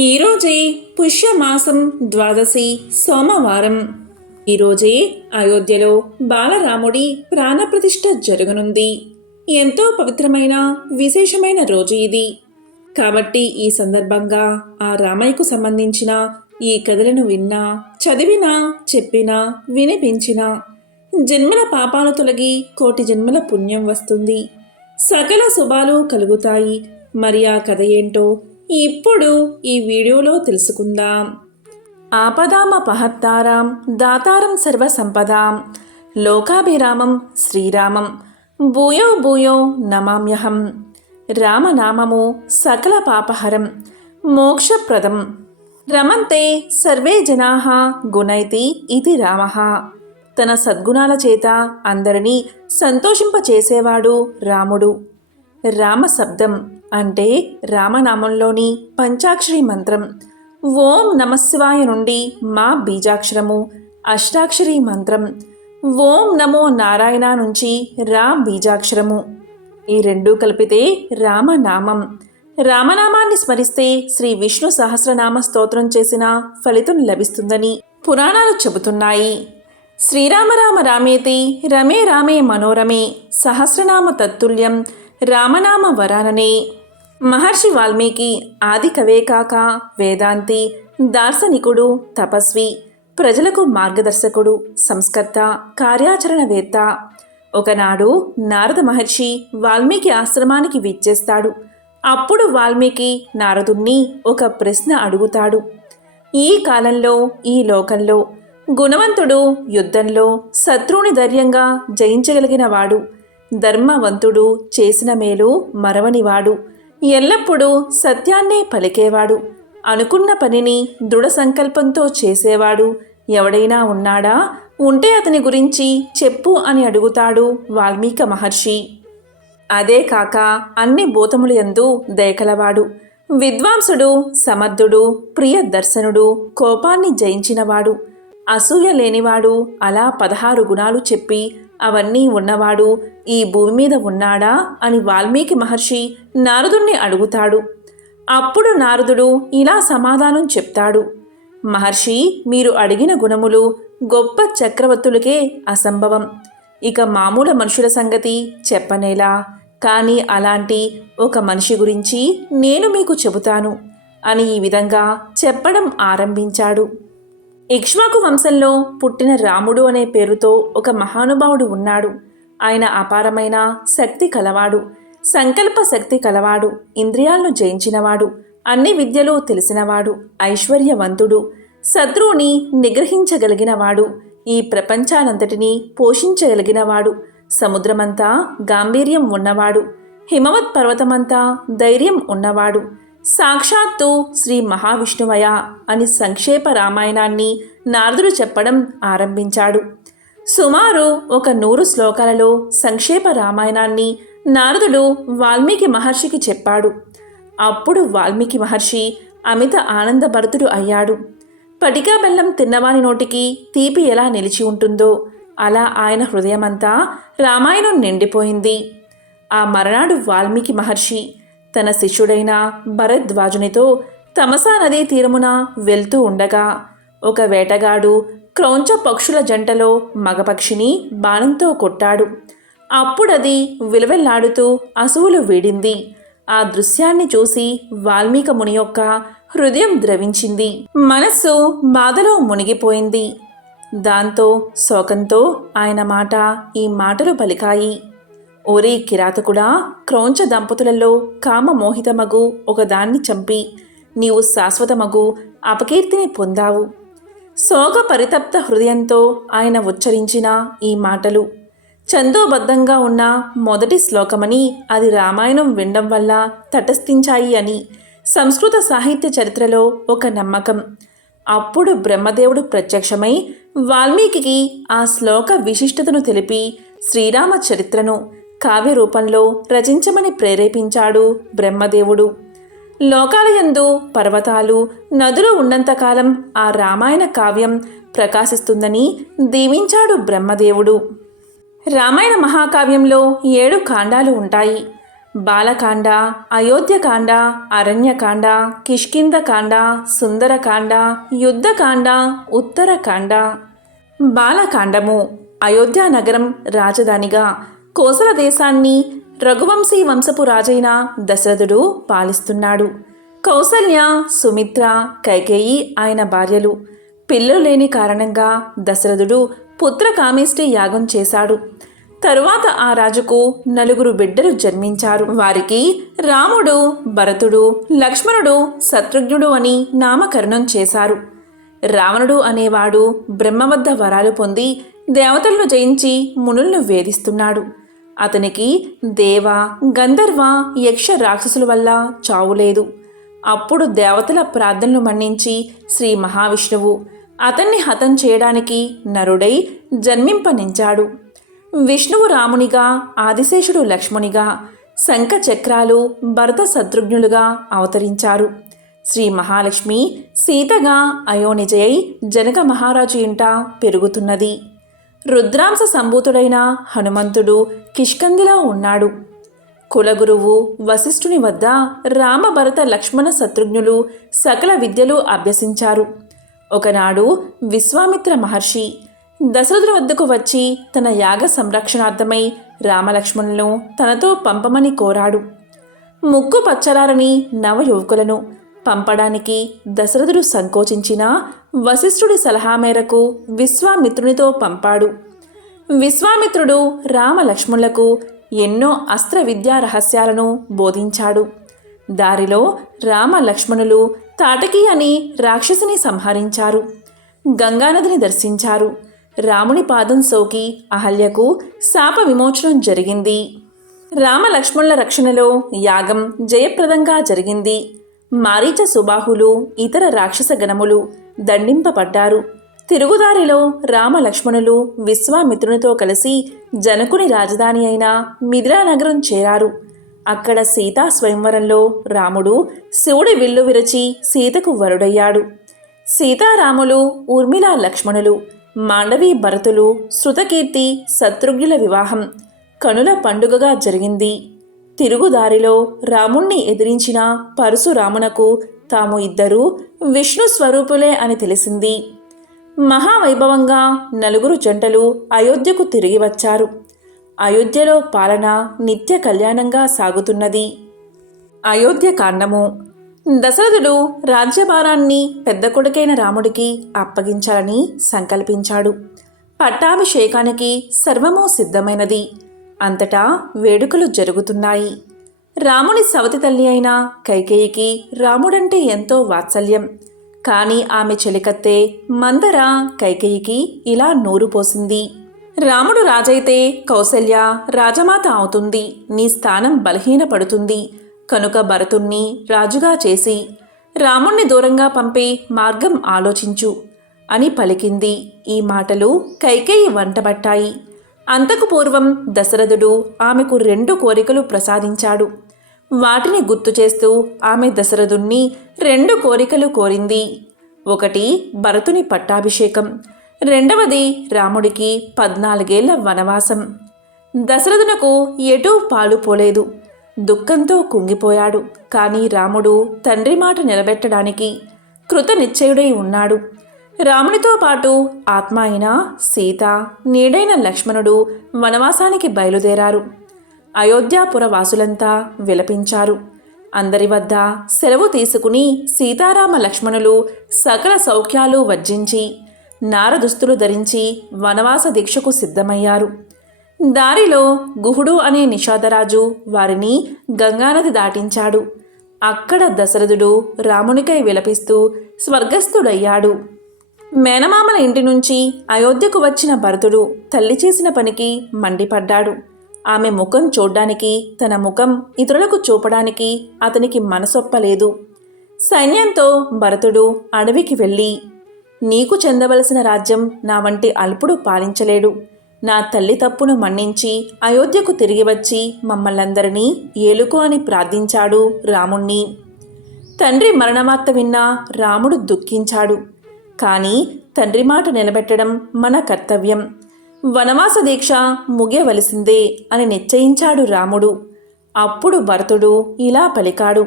ఈరోజే పుష్యమాసం ద్వాదశి సోమవారం. ఈరోజే అయోధ్యలో బాలరాముడి ప్రాణప్రతిష్ఠ జరగనుంది. ఎంతో పవిత్రమైన విశేషమైన రోజు ఇది. కాబట్టి ఈ సందర్భంగా ఆ రామయ్యకు సంబంధించిన ఈ కథలను విన్నా, చదివినా, చెప్పినా, వినిపించినా జన్మల పాపాలు తొలగి కోటి జన్మల పుణ్యం వస్తుంది, సకల శుభాలు కలుగుతాయి. మరి ఆ కథ ఏంటో ఇప్పుడు ఈ వీడియోలో తెలుసుకుందాం. ఆపదామపహత్తారాం దాతారం సర్వసంపదాం లోకాభిరామం శ్రీరామం భూయో భూయో నమామ్యహం. రామనామము సకల పాపహరం మోక్షప్రదం. రమంతే సర్వే జనాః గుణైతి ఇది రామః. తన సద్గుణాల చేత అందరినీ సంతోషింపచేసేవాడు రాముడు. రామ శబ్దం అంటే రామనామంలోని పంచాక్షరి మంత్రం. ఓం నమశివాయ నుండి మా బీజాక్షరము, అష్టాక్షరి మంత్రం ఓం నమో నారాయణ నుంచి రా బీజాక్షరము. ఈ రెండూ కలిపితే రామనామం. రామనామాన్ని స్మరిస్తే శ్రీ విష్ణు సహస్రనామ స్తోత్రం చేసిన ఫలితం లభిస్తుందని పురాణాలు చెబుతున్నాయి. శ్రీరామ రామ రామేతి రమే రామే మనోరమే సహస్రనామ తత్తుల్యం రామనామ వరాననే. మహర్షి వాల్మీకి ఆది కవే కాక వేదాంతి, దార్శనికుడు, తపస్వి, ప్రజలకు మార్గదర్శకుడు, సంస్కర్త, కార్యాచరణవేత్త. ఒకనాడు నారద మహర్షి వాల్మీకి ఆశ్రమానికి విచ్చేస్తాడు. అప్పుడు వాల్మీకి నారదుణ్ణి ఒక ప్రశ్న అడుగుతాడు. ఈ కాలంలో, ఈ లోకంలో గుణవంతుడు యుద్ధంలో శత్రువుని ధైర్యంగా జయించగలిగినవాడు, ధర్మవంతుడు చేసిన మేలు మరవనివాడు, ఎల్లప్పుడూ సత్యాన్నే పలికేవాడు, అనుకున్న పనిని దృఢ సంకల్పంతో చేసేవాడు ఎవడైనా ఉన్నాడా? ఉంటే అతని గురించి చెప్పు అని అడుగుతాడు వాల్మీకి మహర్షి. అదే కాక అన్ని భూతముల యందు దయకలవాడు, విద్వాంసుడు, సమర్థుడు, ప్రియదర్శనుడు, కోపాన్ని జయించినవాడు, అసూయ లేనివాడు, అలా 16 గుణాలు చెప్పి అవన్నీ ఉన్నవాడు ఈ భూమి మీద ఉన్నాడా అని వాల్మీకి మహర్షి నారదుణ్ణి అడుగుతాడు. అప్పుడు నారదుడు ఇలా సమాధానం చెప్తాడు. మహర్షి, మీరు అడిగిన గుణములు గొప్ప చక్రవర్తులకే అసంభవం. ఇక మామూలు మనుషుల సంగతి చెప్పనేలా. కానీ అలాంటి ఒక మనిషి గురించి నేను మీకు చెబుతాను అని ఈ విధంగా చెప్పడం ఆరంభించాడు. ఇక్ష్వాకు వంశంలో పుట్టిన రాముడు అనే పేరుతో ఒక మహానుభావుడు ఉన్నాడు. ఆయన అపారమైన శక్తి కలవాడు, సంకల్ప శక్తి కలవాడు, ఇంద్రియాలను జయించినవాడు, అన్ని విద్యలు తెలిసినవాడు, ఐశ్వర్యవంతుడు, శత్రువుని నిగ్రహించగలిగినవాడు, ఈ ప్రపంచానంతటినీ పోషించగలిగినవాడు, సముద్రమంతా గాంభీర్యం ఉన్నవాడు, హిమవత్ పర్వతమంతా ధైర్యం ఉన్నవాడు, సాక్షాత్తు శ్రీ మహావిష్ణువయ అని సంక్షేప రామాయణాన్ని నారదుడు చెప్పడం ఆరంభించాడు. సుమారు ఒక 100 శ్లోకాలలో సంక్షేప రామాయణాన్ని నారదుడు వాల్మీకి మహర్షికి చెప్పాడు. అప్పుడు వాల్మీకి మహర్షి అమిత ఆనందభరితుడు అయ్యాడు. పటికా బెల్లం తిన్నవాని నోటికి తీపి ఎలా నిలిచి ఉంటుందో అలా ఆయన హృదయమంతా రామాయణం నిండిపోయింది. ఆ మరనాడు వాల్మీకి మహర్షి తన శిష్యుడైన భరద్వాజునితో తమసా నదీ తీరమున వెళ్తూ ఉండగా ఒక వేటగాడు క్రౌంచ పక్షుల జంటలో మగపక్షిని బాణంతో కొట్టాడు. అప్పుడది విలవెల్లాడుతూ అసువులు వీడింది. ఆ దృశ్యాన్ని చూసి వాల్మీకి ముని యొక్క హృదయం ద్రవించింది, మనస్సు బాధలో మునిగిపోయింది. దాంతో శోకంతో ఆయన మాట ఈ మాటలు పలికాయి. ఓరే కిరాతకుడా, క్రౌంచ దంపతులలో కామమోహితమగు ఒకదాన్ని చంపి నీవు శాశ్వతమగు అపకీర్తిని పొందావు. శోక పరితప్త హృదయంతో ఆయన ఉచ్చరించిన ఈ మాటలు ఛందోబద్ధంగా ఉన్న మొదటి శ్లోకమని, అది రామాయణం వినడం వల్ల తటస్థించాయి అని సంస్కృత సాహిత్య చరిత్రలో ఒక నమ్మకం. అప్పుడు బ్రహ్మదేవుడు ప్రత్యక్షమై వాల్మీకి ఆ శ్లోక విశిష్టతను తెలిపి శ్రీరామ చరిత్రను కావ్య రూపంలో రచించమని ప్రేరేపించాడు బ్రహ్మదేవుడు. లోకాలయందు పర్వతాలు, నదులు ఉన్నంతకాలం ఆ రామాయణ కావ్యం ప్రకాశిస్తుందని దీవించాడు బ్రహ్మదేవుడు. రామాయణ మహాకావ్యంలో 7 కాండాలు ఉంటాయి. బాలకాండ, అయోధ్యకాండ, అరణ్యకాండ, కిష్కింధకాండ, సుందరకాండ, యుద్ధకాండ, ఉత్తరకాండ. బాలకాండము. అయోధ్య నగరం రాజధానిగా కోసల దేశాన్ని రఘువంశీ వంశపు రాజైన దశరథుడు పాలిస్తున్నాడు. కౌసల్య, సుమిత్ర, కైకేయి ఆయన భార్యలు. పిల్లలు లేని కారణంగా దశరథుడు పుత్రకామేష్టి యాగం చేశాడు. తరువాత ఆ రాజుకు 4 బిడ్డలు జన్మించారు. వారికి రాముడు, భరతుడు, లక్ష్మణుడు, శత్రుఘ్నుడు అని నామకరణం చేశారు. రావణుడు అనేవాడు బ్రహ్మ వద్ద వరాలు పొంది దేవతలను జయించి మునులను వేధిస్తున్నాడు. అతనికి దేవ, గంధర్వ, యక్ష రాక్షసుల వల్ల చావులేదు. అప్పుడు దేవతల ప్రార్థనలు మన్నించి శ్రీ మహావిష్ణువు అతన్ని హతం చేయడానికి నరుడై జన్మింపనించాడు. విష్ణువు రామునిగా, ఆదిశేషుడు లక్ష్మణునిగా, శంఖ చక్రాలు భరత శత్రుఘ్నులుగా అవతరించారు. శ్రీ మహాలక్ష్మి సీతగా అయోనిజయై జనక మహారాజు ఇంట పెరుగుతున్నది. రుద్రాంశ సంభూతుడైన హనుమంతుడు కిష్కందిలో ఉన్నాడు. కులగురువు వశిష్ఠుని వద్ద రామ, భరత, లక్ష్మణ, శత్రుఘ్నులు సకల విద్యలు అభ్యసించారు. ఒకనాడు విశ్వామిత్ర మహర్షి దశరథుని వద్దకు వచ్చి తన యాగ సంరక్షణార్థమై రామలక్ష్మణులను తనతో పంపమని కోరాడు. ముక్కు పచ్చలారని నవయువకులను పంపడానికి దశరథుడు సంకోచించినా వశిష్ఠుడి సలహా మేరకు విశ్వామిత్రునితో పంపాడు. విశ్వామిత్రుడు రామలక్ష్మణులకు ఎన్నో అస్త్ర విద్యా రహస్యాలను బోధించాడు. దారిలో రామ లక్ష్మణులు తాటకి అని రాక్షసిని సంహరించారు. గంగానదిని దర్శించారు. రాముని పాదం సోకి అహల్యకు శాప విమోచనం జరిగింది. రామలక్ష్మణుల రక్షణలో యాగం జయప్రదంగా జరిగింది. మారీచ, సుబాహులు, ఇతర రాక్షస గణములు దండింపబడ్డారు. తిరుగుదారిలో రామలక్ష్మణులు విశ్వామిత్రునితో కలిసి జనకుని రాజధాని అయిన మిథిలా నగరం చేరారు. అక్కడ సీతా స్వయంవరంలో రాముడు శివుడి విల్లు విరచి సీతకు వరుడయ్యాడు. సీతారాములు, ఊర్మిళ లక్ష్మణులు, మాండవి భరతులు, శృతకీర్తి, శత్రుఘ్నుల వివాహం కనుల పండుగగా జరిగింది. తిరుగుదారిలో రాముణ్ణి ఎదిరించిన పరశురామునకు తాము ఇద్దరూ విష్ణు స్వరూపులే అని తెలిసింది. మహావైభవంగా 4 జంటలు అయోధ్యకు తిరిగి వచ్చారు. అయోధ్యలో పాలన నిత్య కళ్యాణంగా సాగుతున్నది. అయోధ్యకాండము. దశరథుడు రాజ్యభారాన్ని పెద్ద కొడుకైన రాముడికి అప్పగించాలని సంకల్పించాడు. పట్టాభిషేకానికి సర్వమూ సిద్ధమైనది. అంతటా వేడుకలు జరుగుతున్నాయి. రాముని సవతి తల్లి అయిన కైకేయికి రాముడంటే ఎంతో వాత్సల్యం. కానీ ఆమె చెలికత్తే మందర కైకేయికి ఇలా నూరు పోసింది. రాముడు రాజైతే కౌసల్య రాజమాత అవుతుంది. నీ స్థానం బలహీనపడుతుంది. కనుక భరతుణ్ణి రాజుగా చేసి రాముణ్ణి దూరంగా పంపే మార్గం ఆలోచించు అని పలికింది. ఈ మాటలు కైకేయి వంటబట్టాయి. అంతకు పూర్వం దశరథుడు ఆమెకు 2 కోరికలు ప్రసాదించాడు. వాటిని గుర్తు చేస్తూ ఆమె దశరథుణ్ణి 2 కోరికలు కోరింది. ఒకటి భరతుని పట్టాభిషేకం, రెండవది రాముడికి 14 ఏళ్ల వనవాసం. దశరథునకు ఎటూ పాలు పోలేదు. దుఃఖంతో కుంగిపోయాడు. కానీ రాముడు తండ్రి మాట నిలబెట్టడానికి కృతనిశ్చయుడై ఉన్నాడు. రామునితో పాటు ఆత్మ అయిన సీత, నీడైన లక్ష్మణుడు వనవాసానికి బయలుదేరారు. అయోధ్యాపుర వాసులంతా విలపించారు. అందరి వద్ద సెలవు తీసుకుని సీతారామ లక్ష్మణులు సకల సౌఖ్యాలు వర్జించి నారదుస్తులు ధరించి వనవాస దీక్షకు సిద్ధమయ్యారు. దారిలో గుహుడు అనే నిషాదరాజు వారిని గంగానది దాటించాడు. అక్కడ దశరథుడు రామునికై విలపిస్తూ స్వర్గస్థుడయ్యాడు. మేనమామల ఇంటి నుంచి అయోధ్యకు వచ్చిన భరతుడు తల్లి చేసిన పనికి మండిపడ్డాడు. ఆమె ముఖం చూడ్డానికి, తన ముఖం ఇతరులకు చూపడానికి అతనికి మనసొప్పలేదు. సైన్యంతో భరతుడు అడవికి వెళ్ళి, నీకు చెందవలసిన రాజ్యం నా వంటి అల్పుడు పాలించలేడు. నా తల్లి తప్పును మన్నించి అయోధ్యకు తిరిగి వచ్చి మమ్మల్నందరినీ ఏలుకో అని ప్రార్థించాడు రాముణ్ణి. తండ్రి మరణవార్త విన్న రాముడు దుఃఖించాడు. కానీ తండ్రి మాట నిలబెట్టడం మన కర్తవ్యం. వనవాస దీక్ష ముగియవలసిందే అని నిశ్చయించాడు రాముడు. అప్పుడు భరతుడు ఇలా పలికాడు,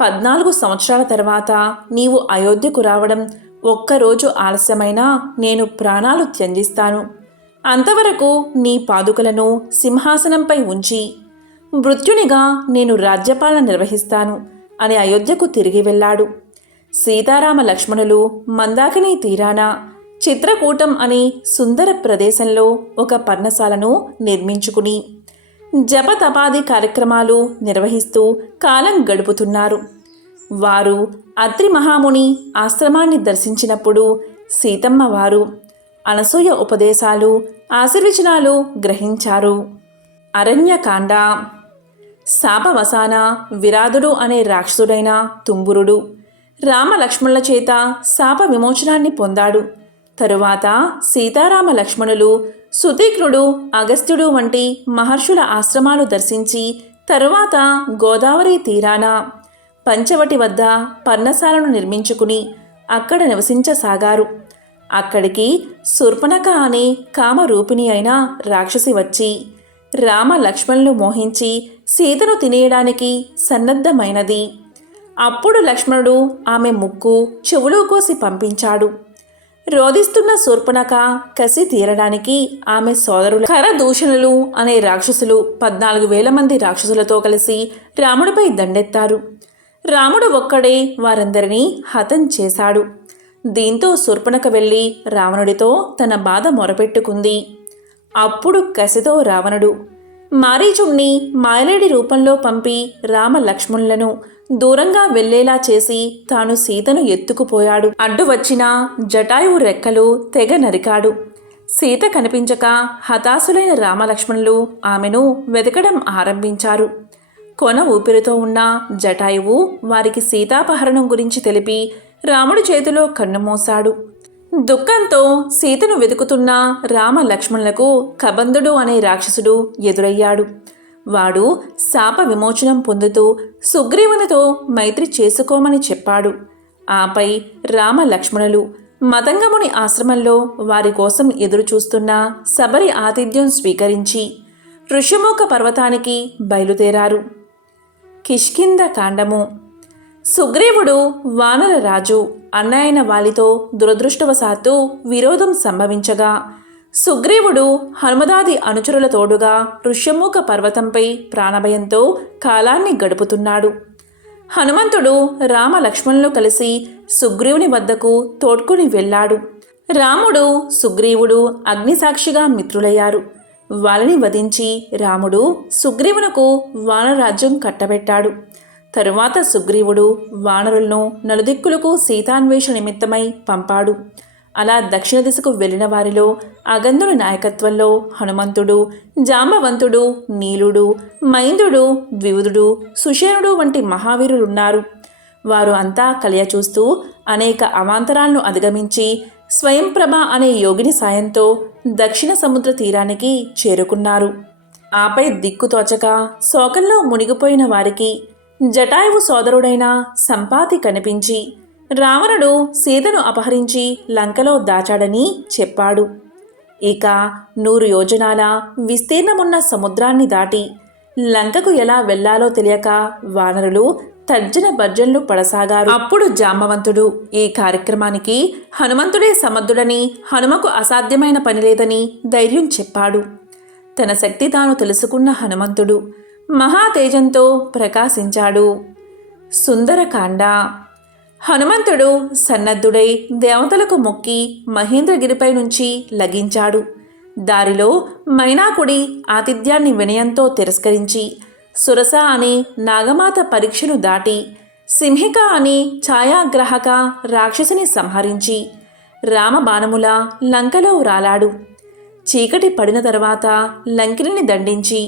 14 సంవత్సరాల తర్వాత నీవు అయోధ్యకు రావడం ఒక్కరోజు ఆలస్యమైనా నేను ప్రాణాలు త్యజిస్తాను. అంతవరకు నీ పాదుకలను సింహాసనంపై ఉంచి మృత్యునిగా నేను రాజ్యపాలన నిర్వహిస్తాను అని అయోధ్యకు తిరిగి వెళ్ళాడు. సీతారామ లక్ష్మణులు మందాకిని తీరాన చిత్రకూటం అనే సుందర ప్రదేశంలో ఒక పర్ణశాలను నిర్మించుకుని జపతపాది కార్యక్రమాలు నిర్వహిస్తూ కాలం గడుపుతున్నారు. వారు అత్రి మహాముని ఆశ్రమాన్ని దర్శించినప్పుడు సీతమ్మ వారు అనసూయ ఉపదేశాలు ఆశీర్వచనాలు గ్రహించారు. అరణ్యకాండ. శాపవసాన విరాధుడు అనే రాక్షసుడైన తుంబురుడు రామలక్ష్మణుల చేత శాప విమోచనాన్ని పొందాడు. తరువాత సీతారామ లక్ష్మణులు సుతీక్నుడు అగస్త్యుడు వంటి మహర్షుల ఆశ్రమాలు దర్శించి తరువాత గోదావరి తీరాన పంచవటి వద్ద పర్ణశాలను నిర్మించుకుని అక్కడ నివసించసాగారు. అక్కడికి శూర్పణఖ అనే కామరూపిణి అయిన రాక్షసి వచ్చి రామ లక్ష్మణులు మోహించి సీతను తినేయడానికి సన్నద్ధమైనది. అప్పుడు లక్ష్మణుడు ఆమె ముక్కు చెవులు కోసి పంపించాడు. రోదిస్తున్న శూర్పణఖ కసి తీరడానికి ఆమె సోదరులు ఖరదూషణులు అనే రాక్షసులు 14,000 మంది రాక్షసులతో కలిసి రాముడిపై దండెత్తారు. రాముడు ఒక్కడే వారందరినీ హతం చేశాడు. దీంతో శూర్పణఖ వెళ్ళి రావణుడితో తన బాధ మొరపెట్టుకుంది. అప్పుడు కసితో రావణుడు మారీచుణ్ణి మాయలేడి రూపంలో పంపి రామ లక్ష్మణులను దూరంగా వెళ్లేలా చేసి తాను సీతను ఎత్తుకుపోయాడు. అడ్డు వచ్చిన జటాయువు రెక్కలు తెగ నరికాడు. సీత కనిపించక హతాశులైన రామలక్ష్మణులు ఆమెను వెతకడం ఆరంభించారు. కొన ఊపిరితో ఉన్న జటాయువు వారికి సీతాపహరణం గురించి తెలిపి రాముడి చేతిలో కన్నుమూశాడు. దుఃఖంతో సీతను వెతుకుతున్న రామ లక్ష్మణులకు కబంధుడు అనే రాక్షసుడు ఎదురయ్యాడు. వాడు శాప విమోచనం పొందుతూ సుగ్రీవునితో మైత్రి చేసుకోమని చెప్పాడు. ఆపై రామ లక్ష్మణులు మతంగముని ఆశ్రమంలో వారి కోసం ఎదురుచూస్తున్న శబరి ఆతిథ్యం స్వీకరించి ఋష్యమూక పర్వతానికి బయలుదేరారు. కిష్కింధ కాండము. సుగ్రీవుడు వానర రాజు అన్నయ్యన వాలితో దురదృష్టవశాత్తు విరోధం సంభవించగా సుగ్రీవుడు హనుమదాది అనుచరుల తోడుగా ఋష్యమూక పర్వతంపై ప్రాణభయంతో కాలాన్ని గడుపుతున్నాడు. హనుమంతుడు రామ లక్ష్మణులు కలిసి సుగ్రీవుని వద్దకు తోడ్కొని వెళ్ళాడు. రాముడు సుగ్రీవుడు అగ్నిసాక్షిగా మిత్రులయ్యారు. వాళ్ళని వధించి రాముడు సుగ్రీవునకు వానరాజ్యం కట్టబెట్టాడు. తరువాత సుగ్రీవుడు వానరులను నలుదిక్కులకు సీతాన్వేషణ నిమిత్తమై పంపాడు. అలా దక్షిణ దిశకు వెళ్లిన వారిలో అగంధుడి నాయకత్వంలో హనుమంతుడు, జాంబవంతుడు, నీలుడు, మైందుడు, ద్వివుదుడు, సుషేనుడు వంటి మహావీరులున్నారు. వారు అంతా కలియ చూస్తూ అనేక అవాంతరాలను అధిగమించి స్వయంప్రభ అనే యోగిని సాయంతో దక్షిణ సముద్ర తీరానికి చేరుకున్నారు. ఆపై దిక్కుతోచక శోకంలో మునిగిపోయిన వారికి జటాయువు సోదరుడైన సంపాతి కనిపించి రావణుడు సీతను అపహరించి లంకలో దాచాడని చెప్పాడు. ఇక 100 యోజనాల విస్తీర్ణమున్న సముద్రాన్ని దాటి లంకకు ఎలా వెళ్లాలో తెలియక వానరులు తర్జన భర్జనలు పడసాగారు. అప్పుడు జాంబవంతుడు ఈ కార్యక్రమానికి హనుమంతుడే సమర్థుడని, హనుమకు అసాధ్యమైన పని లేదని ధైర్యం చెప్పాడు. తన శక్తి తాను తెలుసుకున్న హనుమంతుడు మహాతేజంతో ప్రకాశించాడు. సుందరకాండ. హనుమంతుడు సన్నద్ధుడై దేవతలకు మొక్కి మహేంద్రగిరిపై నుంచి లగించాడు. దారిలో మైనాకుడి ఆతిథ్యాన్ని వినయంతో తిరస్కరించి సురస అనే నాగమాత పరీక్షను దాటి సింహిక అనే ఛాయాగ్రాహక రాక్షసిని సంహరించి రామబాణముల లంకలో రాలాడు. చీకటి పడిన తర్వాత లంకిని దండించి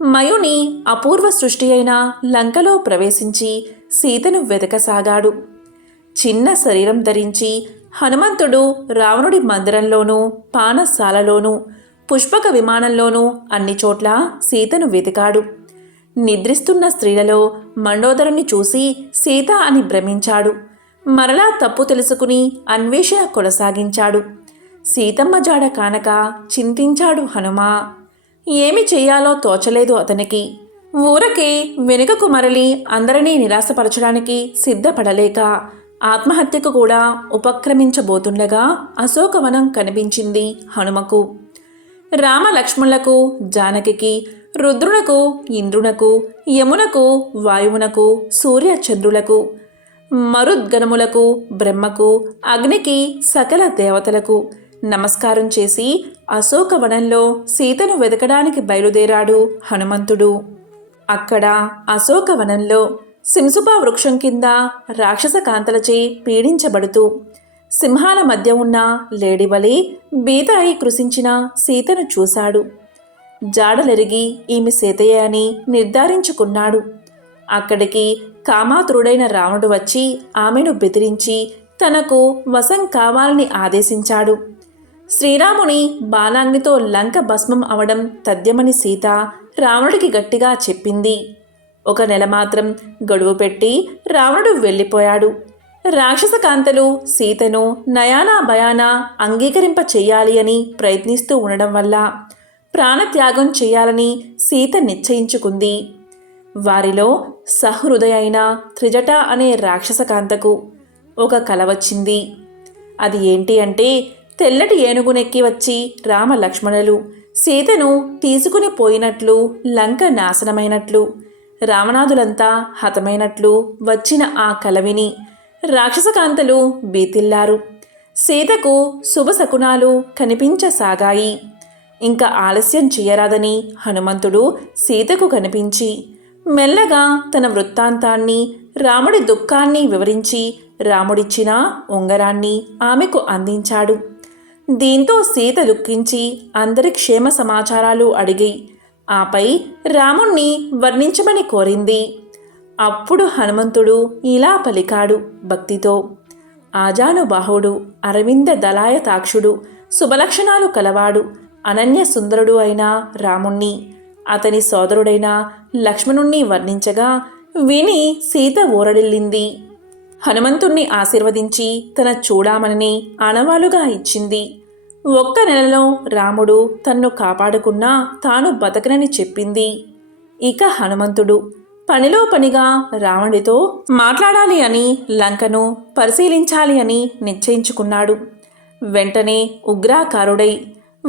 మయుని అపూర్వ సృష్టి అయిన లంకలో ప్రవేశించి సీతను వెతకసాగాడు. చిన్న శరీరం ధరించి హనుమంతుడు రావణుడి మందిరంలోనూ, పానశాలలోనూ, పుష్పక విమానంలోనూ అన్ని చోట్ల సీతను వెతికాడు. నిద్రిస్తున్న స్త్రీలలో మండోదరుని చూసి సీత అని భ్రమించాడు. మరలా తప్పు తెలుసుకుని అన్వేషణ కొనసాగించాడు. సీతమ్మ జాడ కానక చింతించాడు హనుమ. ఏమి చెయ్యాలో తోచలేదు అతనికి. ఊరకే వెనుకకు మరలి అందరినీ నిరాశపరచడానికి సిద్ధపడలేక ఆత్మహత్యకు కూడా ఉపక్రమించబోతుండగా అశోకవనం కనిపించింది హనుమకు. రామ లక్ష్మణులకు, జానకికి, రుద్రునకు, ఇంద్రునకు, యమునకు, వాయువునకు, సూర్య చంద్రులకు, మరుద్గణములకు, బ్రహ్మకు, అగ్నికి, సకల దేవతలకు నమస్కారం చేసి అశోకవనంలో సీతను వెతకడానికి బయలుదేరాడు హనుమంతుడు. అక్కడ అశోకవనంలో సింసుపా వృక్షం కింద రాక్షస కాంతలచే పీడించబడుతూ సింహాల మధ్య ఉన్న లేడివలే బీత అయి కృశించిన సీతను చూశాడు. జాడలెరిగి ఈమె సీతయే అని నిర్ధారించుకున్నాడు. అక్కడికి కామాతురుడైన రావణుడు వచ్చి ఆమెను బెదిరించి తనకు వశం కావాలని ఆదేశించాడు. శ్రీరాముని బాణాగ్నితో లంక భస్మం అవడం తథ్యమని సీత రావణుడికి గట్టిగా చెప్పింది. 1 నెల మాత్రం గడువు పెట్టి రావణుడు వెళ్ళిపోయాడు. రాక్షస కాంతలు సీతను నయానా భయానా అంగీకరింప చెయ్యాలి అని ప్రయత్నిస్తూ ఉండడం వల్ల ప్రాణత్యాగం చేయాలని సీత నిశ్చయించుకుంది. వారిలో సహృదయ అయిన త్రిజట అనే రాక్షస కాంతకు ఒక కల వచ్చింది. అది ఏంటి అంటే, తెల్లటి ఏనుగునెక్కి వచ్చి రామ లక్ష్మణులు సీతను తీసుకుని పోయినట్లు, లంక నాశనమైనట్లు, రావణాదులంతా హతమైనట్లు వచ్చిన ఆ కల విని రాక్షసకాంతలు బీతిల్లారు. సీతకు శుభశకునాలు కనిపించసాగాయి. ఇంకా ఆలస్యం చెయ్యరాదని హనుమంతుడు సీతకు కనిపించి మెల్లగా తన వృత్తాంతాన్ని, రాముడి దుఃఖాన్ని వివరించి రాముడిచ్చిన ఉంగరాన్ని ఆమెకు అందించాడు. దీంతో సీత దుఃఖించి అందరి క్షేమ సమాచారాలు అడిగి ఆపై రాముణ్ణి వర్ణించమని కోరింది. అప్పుడు హనుమంతుడు ఇలా పలికాడు భక్తితో: ఆజానుబాహుడు, అరవింద దళాయతాక్షుడు, శుభలక్షణాలు కలవాడు, అనన్య సుందరుడు అయిన రాముణ్ణి, అతని సోదరుడైన లక్ష్మణుణ్ణి వర్ణించగా విని సీత ఊరడిల్లింది. హనుమంతుణ్ణి ఆశీర్వదించి తన చూడామణిని ఆనవాలుగా ఇచ్చింది. 1 నెలలో రాముడు తన్ను కాపాడుకున్నా తాను బతకనని చెప్పింది. ఇక హనుమంతుడు పనిలో పనిగా రావణుడితో మాట్లాడాలి అని, లంకను పరిశీలించాలి అని నిశ్చయించుకున్నాడు. వెంటనే ఉగ్రాకారుడై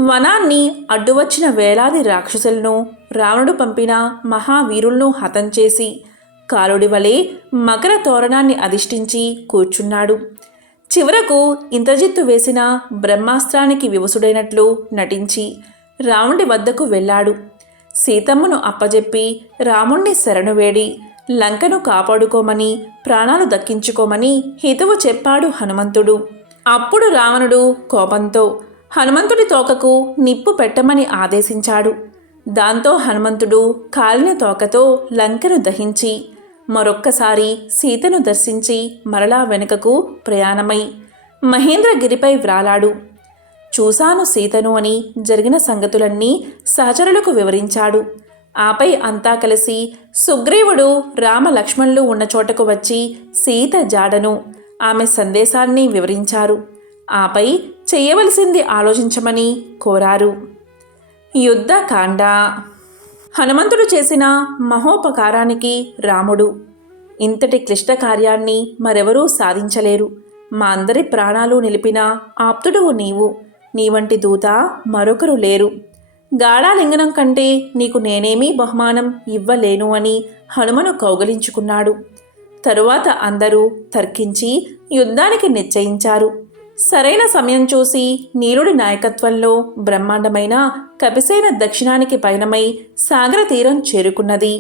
వనాన్ని అడ్డువచ్చిన వేలాది రాక్షసులను, రావణుడు పంపిన మహావీరులను హతం చేసి కాలుడి వలె మకర తోరణాన్ని అధిష్ఠించి కూర్చున్నాడు. చివరకు ఇంద్రజిత్తు వేసిన బ్రహ్మాస్త్రానికి వివసుడైనట్లు నటించి రావణుడి వద్దకు వెళ్ళాడు. సీతమ్మను అప్పజెప్పి రాముణ్ణి శరణు వేడి లంకను కాపాడుకోమని, ప్రాణాలు దక్కించుకోమని హితవు చెప్పాడు హనుమంతుడు. అప్పుడు రావణుడు కోపంతో హనుమంతుడి తోకకు నిప్పు పెట్టమని ఆదేశించాడు. దాంతో హనుమంతుడు కాలిన తోకతో లంకను దహించి మరొక్కసారి సీతను దర్శించి మరలా వెనుకకు ప్రయాణమై మహేంద్రగిరిపై వ్రాలాడు. చూశాను సీతను అని జరిగిన సంగతులన్నీ సహచరులకు వివరించాడు. ఆపై అంతా కలిసి సుగ్రీవుడు రామ లక్ష్మణులు ఉన్న చోటకు వచ్చి సీత జాడను, ఆమె సందేశాన్ని వివరించారు. ఆపై చెయ్యవలసింది ఆలోచించమని కోరారు. యుద్ధకాండ. హనుమంతుడు చేసిన మహోపకారానికి రాముడు: ఇంతటి క్లిష్ట కార్యాన్ని మరెవరూ సాధించలేరు. మా అందరి ప్రాణాలు నిలిపిన ఆప్తుడువు నీవు. నీ వంటి దూత మరొకరు లేరు. గాఢాలింగనం కంటే నీకు నేనేమీ బహుమానం ఇవ్వలేను అని హనుమను కౌగలించుకున్నాడు. తరువాత అందరూ తర్కించి యుద్ధానికి నిశ్చయించారు. సరైన సమయం చూసి నీలుడి నాయకత్వంలో బ్రహ్మాండమైన కపిసేన దక్షిణానికి పయనమై సాగర తీరం చేరుకున్నది.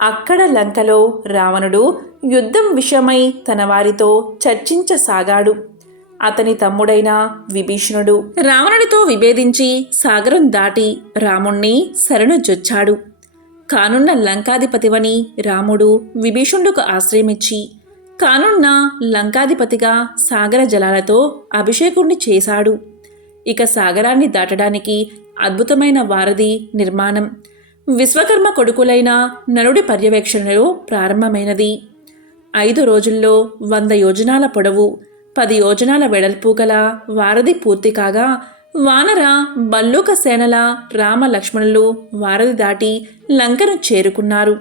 అక్కడ లంకలో రావణుడు యుద్ధం విషయమై తన వారితో చర్చించసాగాడు. అతని తమ్ముడైన విభీషణుడు రావణుడితో విభేదించి సాగరం దాటి రాముణ్ణి శరణుజొచ్చాడు. కానున్న లంకాధిపతివని రాముడు విభీషణుడికి ఆశ్రయమిచ్చి కానున్న లంకాధిపతిగా సాగర జలాలతో అభిషేకుణ్ణి చేశాడు. ఇక సాగరాన్ని దాటడానికి అద్భుతమైన వారధి నిర్మాణం విశ్వకర్మ కొడుకులైన నలుడి పర్యవేక్షణలో ప్రారంభమైనది. 5 రోజుల్లో 100 యోజనాల పొడవు, 10 యోజనాల వెడల్పు గల వారధి పూర్తి కాగా వానర బల్లూక సేనల రామ లక్ష్మణులు వారధి దాటి లంకను చేరుకున్నారు.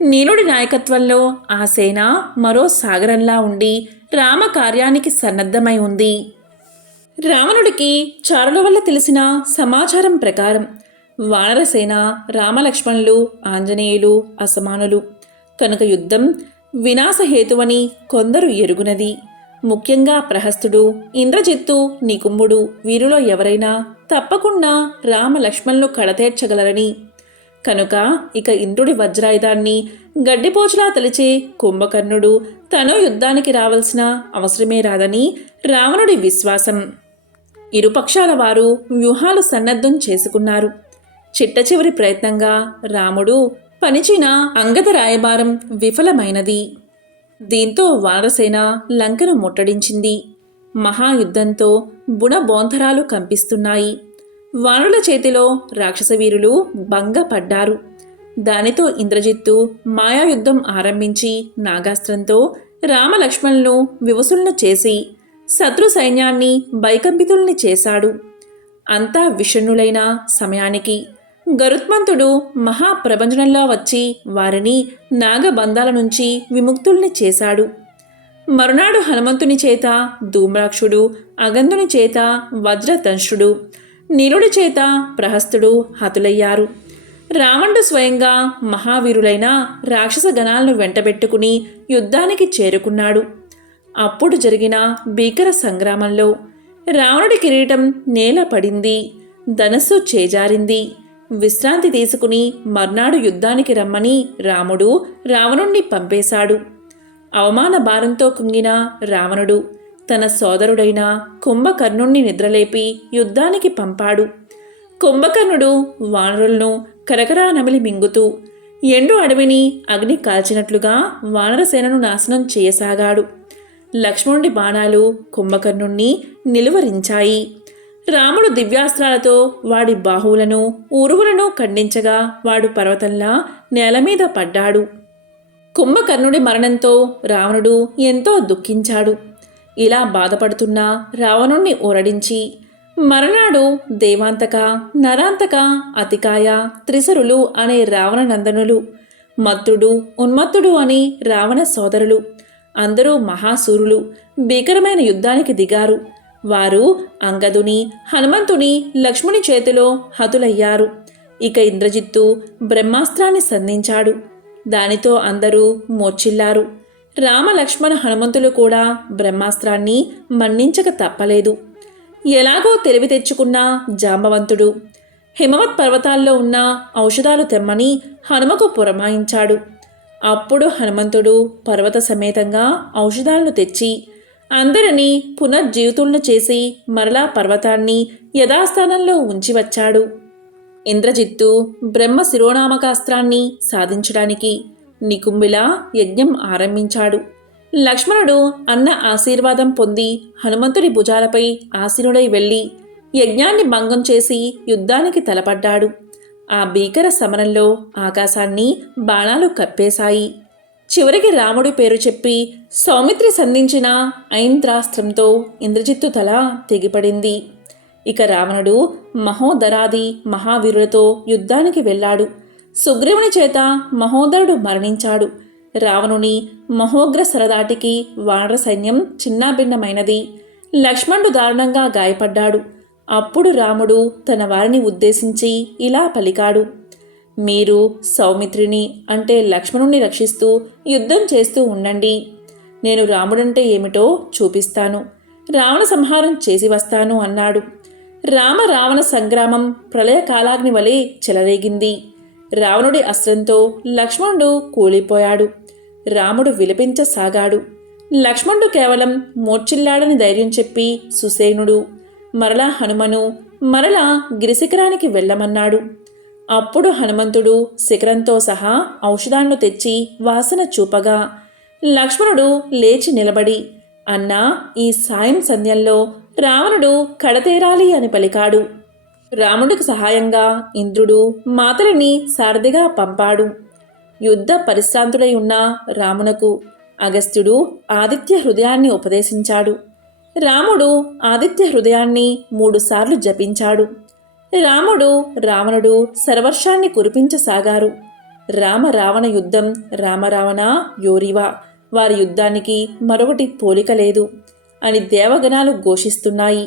నీలుడి నాయకత్వంలో ఆ సేన మరో సాగరంలా ఉండి రామ కార్యానికి సన్నద్ధమై ఉంది. రావణుడికి చారుల వల్ల తెలిసిన సమాచారం ప్రకారం వానరసేన రామలక్ష్మణులు ఆంజనేయులు అసమానులు కనుక యుద్ధం వినాశహేతువని కొందరు ఎరుగునది. ముఖ్యంగా ప్రహస్తుడు, ఇంద్రజిత్తు, నికుంభుడు వీరిలో ఎవరైనా తప్పకుండా రామలక్ష్మణులు కడతేర్చగలరని, కనుక ఇక ఇంద్రుడి వజ్రాయుధాన్ని గడ్డిపోచులా తలిచే కుంభకర్ణుడు తను యుద్ధానికి రావాల్సిన అవసరమే రాదని రావణుడి విశ్వాసం. ఇరుపక్షాల వారు వ్యూహాలు సన్నద్ధం చేసుకున్నారు. చిట్టచివరి ప్రయత్నంగా రాముడు పనిచిన అంగద రాయబారం విఫలమైనది. దీంతో వానరసేన లంకను ముట్టడించింది. మహాయుద్ధంతో బుణబోంధరాలు కంపిస్తున్నాయి. వానరుల చేతిలో రాక్షసవీరులు భంగపడ్డారు. దానితో ఇంద్రజిత్తు మాయాయుద్ధం ఆరంభించి నాగాస్త్రంతో రామలక్ష్మణులను వివసులను చేసి శత్రు సైన్యాన్ని భయకంపితుల్ని చేశాడు. అంతా విషణ్ణులైన సమయానికి గరుత్మంతుడు మహాప్రభంజనంలో వచ్చి వారిని నాగబంధాల నుంచి విముక్తుల్ని చేశాడు. మరునాడు హనుమంతుని చేత ధూమ్రాక్షుడు, అగంధుని చేత వజ్రదంష్టుడు, నీలుడి చేత ప్రహస్తుడు హతులయ్యారు. రావణుడు స్వయంగా మహావీరులైన రాక్షస గణాలను వెంటబెట్టుకుని యుద్ధానికి చేరుకున్నాడు. అప్పుడు జరిగిన భీకర సంగ్రామంలో రావణుడి కిరీటం నేల పడింది, ధనస్సు చేజారింది. విశ్రాంతి తీసుకుని మర్నాడు యుద్ధానికి రమ్మని రాముడు రావణుణ్ణి పంపేశాడు. అవమాన భారంతో కుంగిన రావణుడు తన సోదరుడైన కుంభకర్ణుణ్ణి నిద్రలేపి యుద్ధానికి పంపాడు. కుంభకర్ణుడు వానరులను కరకరా నమిలి మింగుతూ ఎండు అడవిని అగ్ని కాల్చినట్లుగా వానరసేనను నాశనం చేయసాగాడు. లక్ష్మణుడి బాణాలు కుంభకర్ణుణ్ణి నిలువరించాయి. రాముడు దివ్యాస్త్రాలతో వాడి బాహువులను ఉరువులను ఖండించగా వాడు పర్వతంలా నేలమీద పడ్డాడు. కుంభకర్ణుడి మరణంతో రావణుడు ఎంతో దుఃఖించాడు. ఇలా బాధపడుతున్న రావణుణ్ణి ఊరడించి మరనాడు దేవాంతక, నరాంతక, అతికాయ, త్రిసరులు అనే రావణనందనులు, మత్తుడు, ఉన్మత్తుడు అని రావణ సోదరులు అందరూ మహాసూరులు భీకరమైన యుద్ధానికి దిగారు. వారు అంగదుని, హనుమంతుని, లక్ష్మణి చేతిలో హతులయ్యారు. ఇక ఇంద్రజిత్తు బ్రహ్మాస్త్రాన్ని సంధించాడు. దానితో అందరూ మోర్చిల్లారు. రామ, లక్ష్మణ, హనుమంతులు కూడా బ్రహ్మాస్త్రాన్ని మన్నించక తప్పలేదు. ఎలాగో తెలివి తెచ్చుకున్న జాంబవంతుడు హిమవత్ పర్వతాల్లో ఉన్న ఔషధాలు తెమ్మని హనుమకు పురమాయించాడు. అప్పుడు హనుమంతుడు పర్వత సమేతంగా ఔషధాలను తెచ్చి అందరినీ పునర్జీవితులను చేసి మరలా పర్వతాన్ని యథాస్థానంలో ఉంచి వచ్చాడు. ఇంద్రజిత్తు బ్రహ్మ శిరోనామకాస్త్రాన్ని సాధించడానికి నికుంభిలా యజ్ఞం ఆరంభించాడు. లక్ష్మణుడు అన్న ఆశీర్వాదం పొంది హనుమంతుడి భుజాలపై ఆసీనుడై వెళ్ళి యజ్ఞాన్ని భంగం చేసి యుద్ధానికి తలపడ్డాడు. ఆ భీకర సమరంలో ఆకాశాన్ని బాణాలు కప్పేశాయి. చివరికి రాముడి పేరు చెప్పి సౌమిత్రి సంధించిన ఐంద్రాస్త్రంతో ఇంద్రజిత్తు తల తెగిపడింది. ఇక రావణుడు మహోదరాది మహావీరులతో యుద్ధానికి వెళ్ళాడు. సుగ్రీవుని చేత మహోదరుడు మరణించాడు. రావణుని మహోగ్ర సరదాటికి వానర సైన్యం చిన్నాభిన్నమైనది. లక్ష్మణుడు దారుణంగా గాయపడ్డాడు. అప్పుడు రాముడు తన వారిని ఉద్దేశించి ఇలా పలికాడు: మీరు సౌమిత్రిని అంటే లక్ష్మణుణ్ణి రక్షిస్తూ యుద్ధం చేస్తూ ఉండండి. నేను రాముడంటే ఏమిటో చూపిస్తాను, రావణ సంహారం చేసి వస్తాను అన్నాడు. రామ రావణ సంగ్రామం ప్రళయకాలాగ్ని వలె చెలరేగింది. రావణుడి అస్త్రంతో లక్ష్మణుడు కూలిపోయాడు. రాముడు విలపించసాగాడు. లక్ష్మణుడు కేవలం మోర్చిల్లాడని ధైర్యం చెప్పి సుసేనుడు మరలా హనుమను మరలా గిరిశిఖరానికి వెళ్ళమన్నాడు. అప్పుడు హనుమంతుడు శిఖరంతో సహా ఔషధాలను తెచ్చి వాసన చూపగా లక్ష్మణుడు లేచి నిలబడి, అన్నా, ఈ సాయం సంధ్యంలో రావణుడు కడతేరాలి అని పలికాడు. రాముడికి సహాయంగా ఇంద్రుడు మాతలిని సారథిగా పంపాడు. యుద్ధ పరిశ్రాంతుడై ఉన్న రామునకు అగస్త్యుడు ఆదిత్య హృదయాన్ని ఉపదేశించాడు. రాముడు ఆదిత్య హృదయాన్ని 3 సార్లు జపించాడు. రాముడు రావణుడు సర్వర్షాన్ని కురిపించసాగారు. రామ రావణ యుద్ధం రామరావణ యోరివా, వారి యుద్ధానికి మరొకటి పోలిక లేదు అని దేవగణాలు ఘోషిస్తున్నాయి.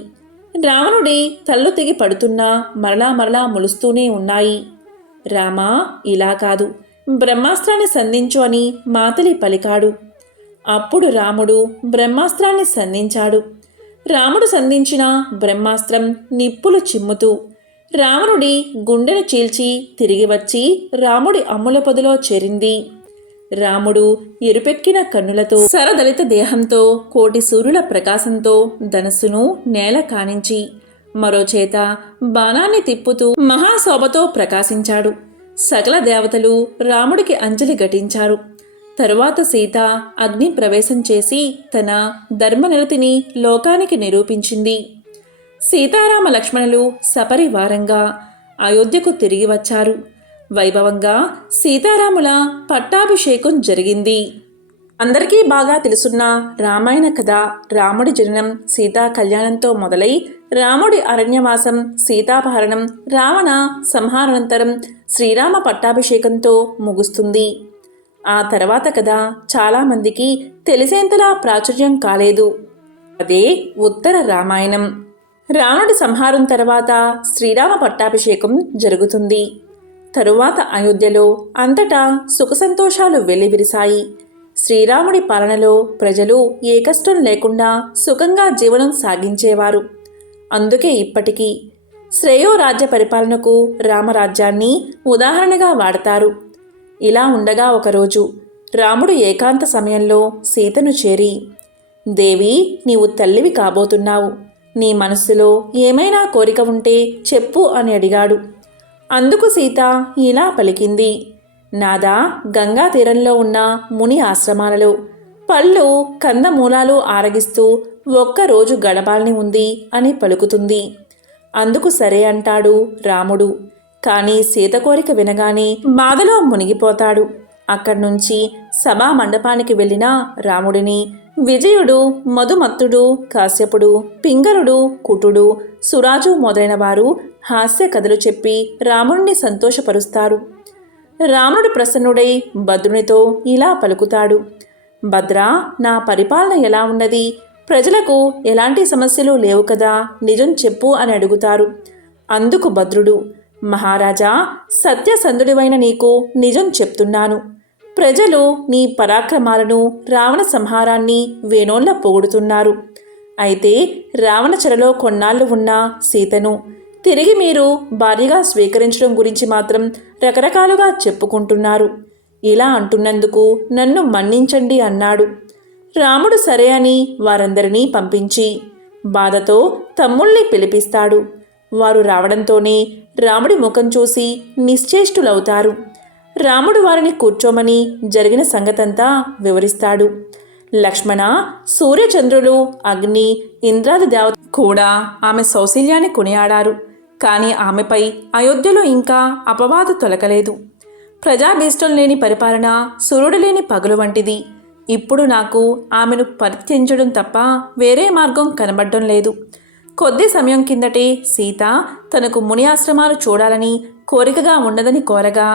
రావణుడి కళ్ళు తెగి పడుతున్నా మరలా మరలా ములుస్తూనే ఉన్నాయి. రామా, ఇలా కాదు, బ్రహ్మాస్త్రాన్ని సంధించు అని మాతలి పలికాడు. అప్పుడు రాముడు బ్రహ్మాస్త్రాన్ని సంధించాడు. రాముడు సంధించిన బ్రహ్మాస్త్రం నిప్పులు చిమ్ముతూ రావణుడి గుండెను చీల్చి తిరిగి వచ్చి రాముడి అమ్ముల పొదిలో చేరింది. రాముడు ఎరుపెక్కిన కన్నులతో సరదలిత దేహంతో కోటి సూర్యుల ప్రకాశంతో ధనస్సును నేల కానించి మరో చేత బాణాన్ని తిప్పుతూ మహాశోభతో ప్రకాశించాడు. సకల దేవతలు రాముడికి అంజలి ఘటించారు. తరువాత సీత అగ్ని ప్రవేశం చేసి తన ధర్మనిరతిని లోకానికి నిరూపించింది. సీతారామ లక్ష్మణులు సపరివారంగా అయోధ్యకు తిరిగి వచ్చారు. వైభవంగా సీతారాముల పట్టాభిషేకం జరిగింది. అందరికీ బాగా తెలుసున్న రామాయణ కథ రాముడి జననం, సీతా కళ్యాణంతో మొదలై రాముడి అరణ్యవాసం, సీతాపహరణం, రావణ సంహారానంతరం శ్రీరామ పట్టాభిషేకంతో ముగుస్తుంది. ఆ తర్వాత కథ చాలామందికి తెలిసేంతలా ప్రాచుర్యం కాలేదు. అదే ఉత్తర రామాయణం. రావణుడి సంహారం తర్వాత శ్రీరామ పట్టాభిషేకం జరుగుతుంది. తరువాత అయోధ్యలో అంతటా సుఖసంతోషాలు వెల్లివిరిశాయి. శ్రీరాముడి పాలనలో ప్రజలు ఏ కష్టం లేకుండా సుఖంగా జీవనం సాగించేవారు. అందుకే ఇప్పటికీ శ్రేయో రాజ్య పరిపాలనకు రామరాజ్యాన్ని ఉదాహరణగా వాడతారు. ఇలా ఉండగా ఒకరోజు రాముడు ఏకాంత సమయంలో సీతను చేరి, దేవి, నీవు తల్లివి కాబోతున్నావు. నీ మనస్సులో ఏమైనా కోరిక ఉంటే చెప్పు అని అడిగాడు. అందుకు సీత ఇలా పలికింది, నాదా, గంగా తీరంలో ఉన్న ముని ఆశ్రమాలలో పళ్ళు కందమూలాలు ఆరగిస్తూ ఒక్కరోజు గడపాలని ఉంది అని పలుకుతుంది. అందుకు సరే అంటాడు రాముడు. కానీ సీత కోరిక వినగానే బాధలో మునిగిపోతాడు. అక్కడి నుంచి సభా మండపానికి వెళ్ళిన రాముడిని విజయుడు, మధుమత్తుడు, కాశ్యపుడు, పింగళుడు, కుటుడు, సురాజు మొదలైన వారు హాస్య కథలు చెప్పి రాముడిని సంతోషపరుస్తారు. రాముడు ప్రసన్నుడై భద్రునితో ఇలా పలుకుతాడు, భద్రా, నా పరిపాలన ఎలా ఉన్నది? ప్రజలకు ఎలాంటి సమస్యలు లేవు కదా, నిజం చెప్పు అని అడుగుతారు. అందుకు భద్రుడు, మహారాజా, సత్యసంధుడివైన నీకు నిజం చెప్తున్నాను. ప్రజలు నీ పరాక్రమాలను, రావణ సంహారాన్ని వేణోళ్ళ పొగుడుతున్నారు. అయితే రావణ చెరలో కొన్నాళ్ళు ఉన్న సీతను తిరిగి మీరు భార్యగా స్వీకరించడం గురించి మాత్రం రకరకాలుగా చెప్పుకుంటున్నారు. ఇలా అంటున్నందుకు నన్ను మన్నించండి అన్నాడు. రాముడు సరే అని వారందరినీ పంపించి బాధతో తమ్ముల్ని పిలిపిస్తాడు. వారు రావడంతోనే రాముడి ముఖం చూసి నిశ్చేష్టులవుతారు. రాముడు వారిని కూర్చోమని జరిగిన సంగతంతా వివరిస్తాడు. లక్ష్మణ, సూర్యచంద్రులు, అగ్ని, ఇంద్రాది దేవత కూడా ఆమె సౌశల్యాన్ని కొనియాడారు. కానీ ఆమెపై అయోధ్యలో ఇంకా అపవాదు తొలగలేదు. ప్రజాభీష్టం లేని పరిపాలన సూర్యుడు లేని పగలు వంటిది. ఇప్పుడు నాకు ఆమెను పరిత్యజించడం తప్ప వేరే మార్గం కనబడడం లేదు. కొద్ది సమయం కిందటే సీత తనకు ముని ఆశ్రమాలు చూడాలని కోరికగా ఉన్నదని కోరగా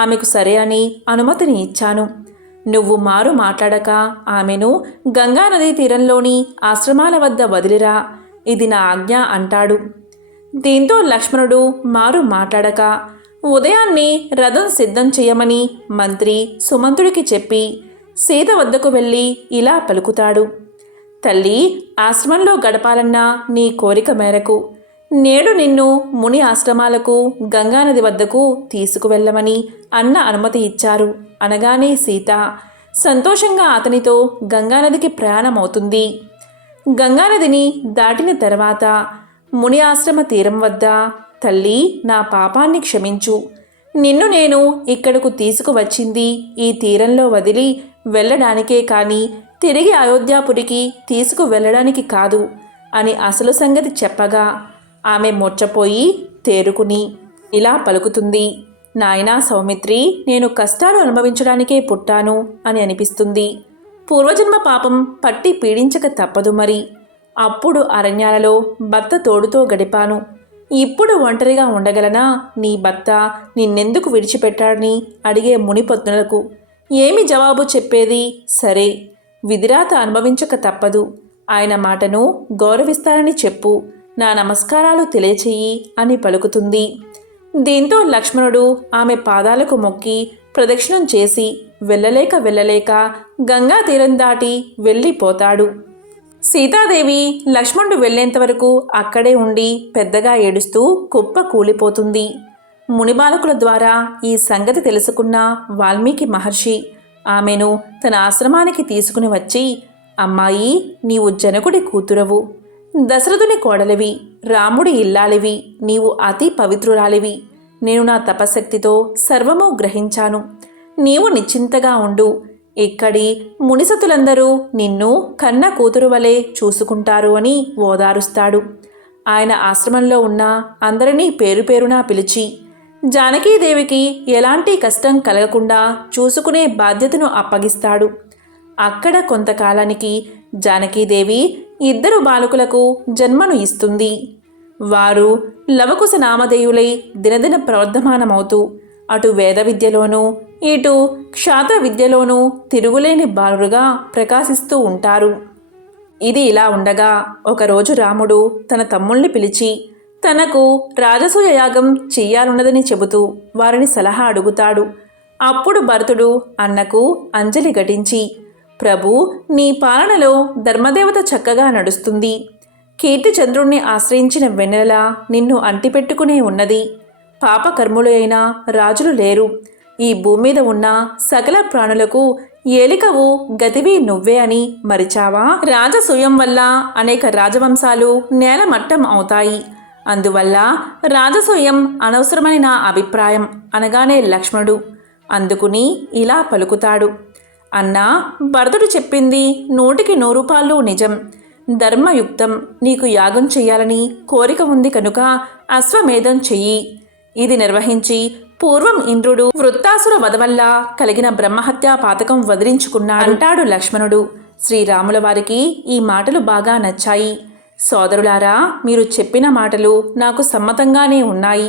ఆమెకు సరే అని అనుమతిని ఇచ్చాను. నువ్వు మారు మాట్లాడక ఆమెను గంగానదీ తీరంలోని ఆశ్రమాల వద్ద వదిలిరా, ఇది నా ఆజ్ఞ అంటాడు. దీంతో లక్ష్మణుడు మారు మాట్లాడక ఉదయాన్నే రథం సిద్ధం చేయమని మంత్రి సుమంతుడికి చెప్పి సీత వద్దకు వెళ్ళి ఇలా పలుకుతాడు, తల్లి, ఆశ్రమంలో గడపాలన్న నీ కోరిక మేరకు నేడు నిన్ను ముని ఆశ్రమాలకు గంగానది వద్దకు తీసుకువెళ్ళమని అన్న అనుమతి ఇచ్చారు అనగానే సీత సంతోషంగా అతనితో గంగానదికి ప్రయాణమవుతుంది. గంగానదిని దాటిన తర్వాత ముని ఆశ్రమ తీరం వద్ద, తల్లి, నా పాపాన్ని క్షమించు. నిన్ను నేను ఇక్కడకు తీసుకువచ్చింది ఈ తీరంలో వదిలి వెళ్ళడానికే కానీ తిరిగి అయోధ్యాపురికి తీసుకువెళ్ళడానికి కాదు అని అసలు సంగతి చెప్పగా ఆమె మూర్ఛపోయి తేరుకుని ఇలా పలుకుతుంది, నాయనా సౌమిత్రి, నేను కష్టాలు అనుభవించడానికే పుట్టాను అని అనిపిస్తుంది. పూర్వజన్మ పాపం పట్టి పీడించక తప్పదు మరి. అప్పుడు అరణ్యాలలో భర్త తోడుతో గడిపాను. ఇప్పుడు ఒంటరిగా ఉండగలనా? నీ భర్త నిన్నెందుకు విడిచిపెట్టాడని అడిగే మునిపత్నులకు ఏమి జవాబు చెప్పేది? సరే, విధిరాత అనుభవించక తప్పదు. ఆయన మాటను గౌరవిస్తానని చెప్పు. నా నమస్కారాలు తెలియచేయి అని పలుకుతుంది. దీంతో లక్ష్మణుడు ఆమె పాదాలకు మొక్కి ప్రదక్షిణం చేసి వెళ్ళలేక గంగా తీరం దాటి వెళ్ళిపోతాడు. సీతాదేవి లక్ష్మణుడు వెళ్ళేంతవరకు అక్కడే ఉండి పెద్దగా ఏడుస్తూ కుప్ప కూలిపోతుంది. మునిబాలకుల ద్వారా ఈ సంగతి తెలుసుకున్న వాల్మీకి మహర్షి ఆమెను తన ఆశ్రమానికి తీసుకుని వచ్చి, అమ్మాయి, నీవు జనకుడి కూతురవు, దశరథుని కోడలివి, రాముడి ఇల్లాలివి, నీవు అతి పవిత్రురాలివి. నేను నా తపశక్తితో సర్వము గ్రహించాను. నీవు నిశ్చింతగా ఉండు. ఇక్కడి మునిసతులందరూ నిన్ను కన్న కూతురు వలె చూసుకుంటారు అని ఓదారుస్తాడు. ఆయన ఆశ్రమంలో ఉన్న అందరినీ పేరు పేరునా పిలిచి జానకీదేవికి ఎలాంటి కష్టం కలగకుండా చూసుకునే బాధ్యతను అప్పగిస్తాడు. అక్కడ కొంతకాలానికి జానకీదేవి 2 బాలకులకు జన్మను ఇస్తుంది. వారు లవకుశ నామధేయులై దినదిన ప్రవర్ధమానమవుతూ అటు వేద విద్యలోనూ ఇటు క్షాత్ర విద్యలోనూ తిరుగులేని బాలురుగా ప్రకాశిస్తూ ఉంటారు. ఇది ఇలా ఉండగా ఒకరోజు రాముడు తన తమ్ముల్ని పిలిచి తనకు రాజసూయ యాగం చెయ్యాలున్నదని చెబుతూ వారిని సలహా అడుగుతాడు. అప్పుడు భరతుడు అన్నకు అంజలి ఘటించి, ప్రభు, నీ పాలనలో ధర్మదేవత చక్కగా నడుస్తుంది. కీర్తిచంద్రుణ్ణి ఆశ్రయించిన వెన్నెల నిన్ను అంటిపెట్టుకునే ఉన్నది. పాపకర్ములు అయిన రాజులు లేరు. ఈ భూమి మీద ఉన్న సకల ప్రాణులకు ఏలికవు గతివి నువ్వే అని మరిచావా? రాజసూయం వల్ల అనేక రాజవంశాలు నేలమట్టం అవుతాయి. అందువల్ల రాజసూయం అనవసరమని నా అభిప్రాయం అనగానే లక్ష్మణుడు అందుకుని ఇలా పలుకుతాడు. అన్నా, భరతుడు చెప్పింది 100% నిజం. ధర్మయుక్తం. నీకు యాగం చెయ్యాలని కోరిక ఉంది కనుక అశ్వమేధం చెయ్యి. ఇది నిర్వహించి పూర్వం ఇంద్రుడు వృత్తాసుర వధ వల్ల కలిగిన బ్రహ్మహత్యా పాతకం వదిలించుకున్నాడు అంటాడు లక్ష్మణుడు. శ్రీరాముల వారికి ఈ మాటలు బాగా నచ్చాయి. సోదరులారా, మీరు చెప్పిన మాటలు నాకు సమ్మతంగానే ఉన్నాయి.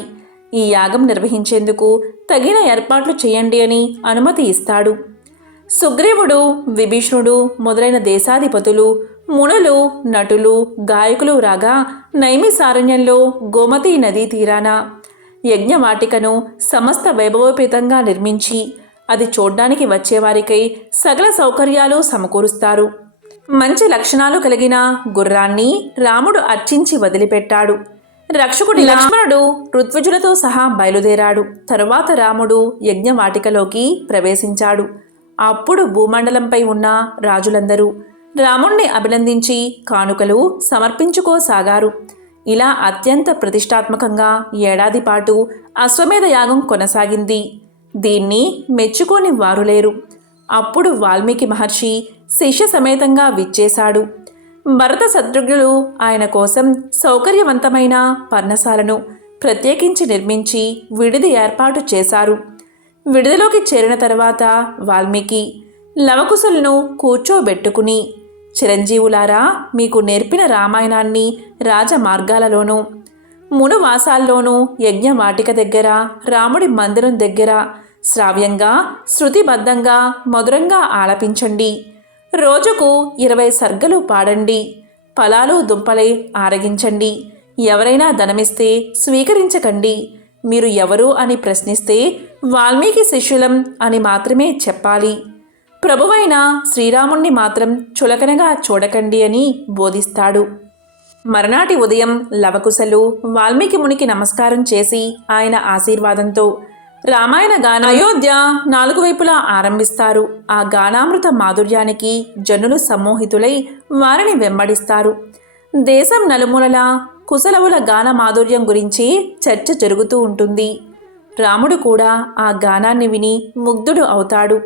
ఈ యాగం నిర్వహించేందుకు తగిన ఏర్పాట్లు చేయండి అని అనుమతి ఇస్తాడు. సుగ్రీవుడు, విభీషణుడు మొదలైన దేశాధిపతులు, మునులు, నటులు, గాయకులు రాగా నైమిసారణ్యంలో గోమతీ నదీ తీరాన యజ్ఞవాటికను సమస్త వైభవోపేతంగా నిర్మించి అది చూడ్డానికి వచ్చేవారికై సకల సౌకర్యాలు సమకూరుస్తారు. మంచి లక్షణాలు కలిగిన గుర్రాన్ని రాముడు అర్చించి వదిలిపెట్టాడు. రక్షకుడి లక్ష్మణుడు ఋత్విజులతో సహా బయలుదేరాడు. తరువాత రాముడు యజ్ఞవాటికలోకి ప్రవేశించాడు. అప్పుడు భూమండలంపై ఉన్న రాజులందరూ రాముణ్ణి అభినందించి కానుకలు సమర్పించుకోసాగారు. ఇలా అత్యంత ప్రతిష్టాత్మకంగా ఏడాది పాటు అశ్వమేధ యాగం కొనసాగింది. దీన్ని మెచ్చుకోని వారు లేరు. అప్పుడు వాల్మీకి మహర్షి శిష్య సమేతంగా విచ్చేశాడు. భరత శత్రుఘ్నులు ఆయన కోసం సౌకర్యవంతమైన పర్ణశాలను ప్రత్యేకించి నిర్మించి విడిది ఏర్పాటు చేశారు. విడిదిలోకి చేరిన తర్వాత వాల్మీకి లవకుశులను కూర్చోబెట్టుకుని, చిరంజీవులారా, మీకు నేర్పిన రామాయణాన్ని రాజమార్గాలలోనూ మునువాసాల్లోనూ యజ్ఞవాటిక దగ్గర, రాముడి మందిరం దగ్గర శ్రావ్యంగా శృతిబద్ధంగా మధురంగా ఆలపించండి. రోజుకు 20 సర్గలు పాడండి. ఫలాలు దుంపలై ఆరగించండి. ఎవరైనా ధనమిస్తే స్వీకరించకండి. మీరు ఎవరు అని ప్రశ్నిస్తే వాల్మీకి శిష్యులం అని మాత్రమే చెప్పాలి. ప్రభువైన శ్రీరాముణ్ణి మాత్రం చులకనగా చూడకండి అని బోధిస్తాడు. మర్నాటి ఉదయం లవకుశలు వాల్మీకి మునికి నమస్కారం చేసి ఆయన ఆశీర్వాదంతో రామాయణ గానం అయోధ్య 4 వైపులా ఆరంభిస్తారు. ఆ గానామృత మాధుర్యానికి జనులు సమ్మోహితులై వారిని వెంబడిస్తారు. దేశం నలుమూలలా కుశలవుల గాన మాధుర్యం గురించి చర్చ జరుగుతూ ఉంటుంది. రాముడు కూడా ఆ గానాన్ని విని ముగ్ధుడు అవుతాడు.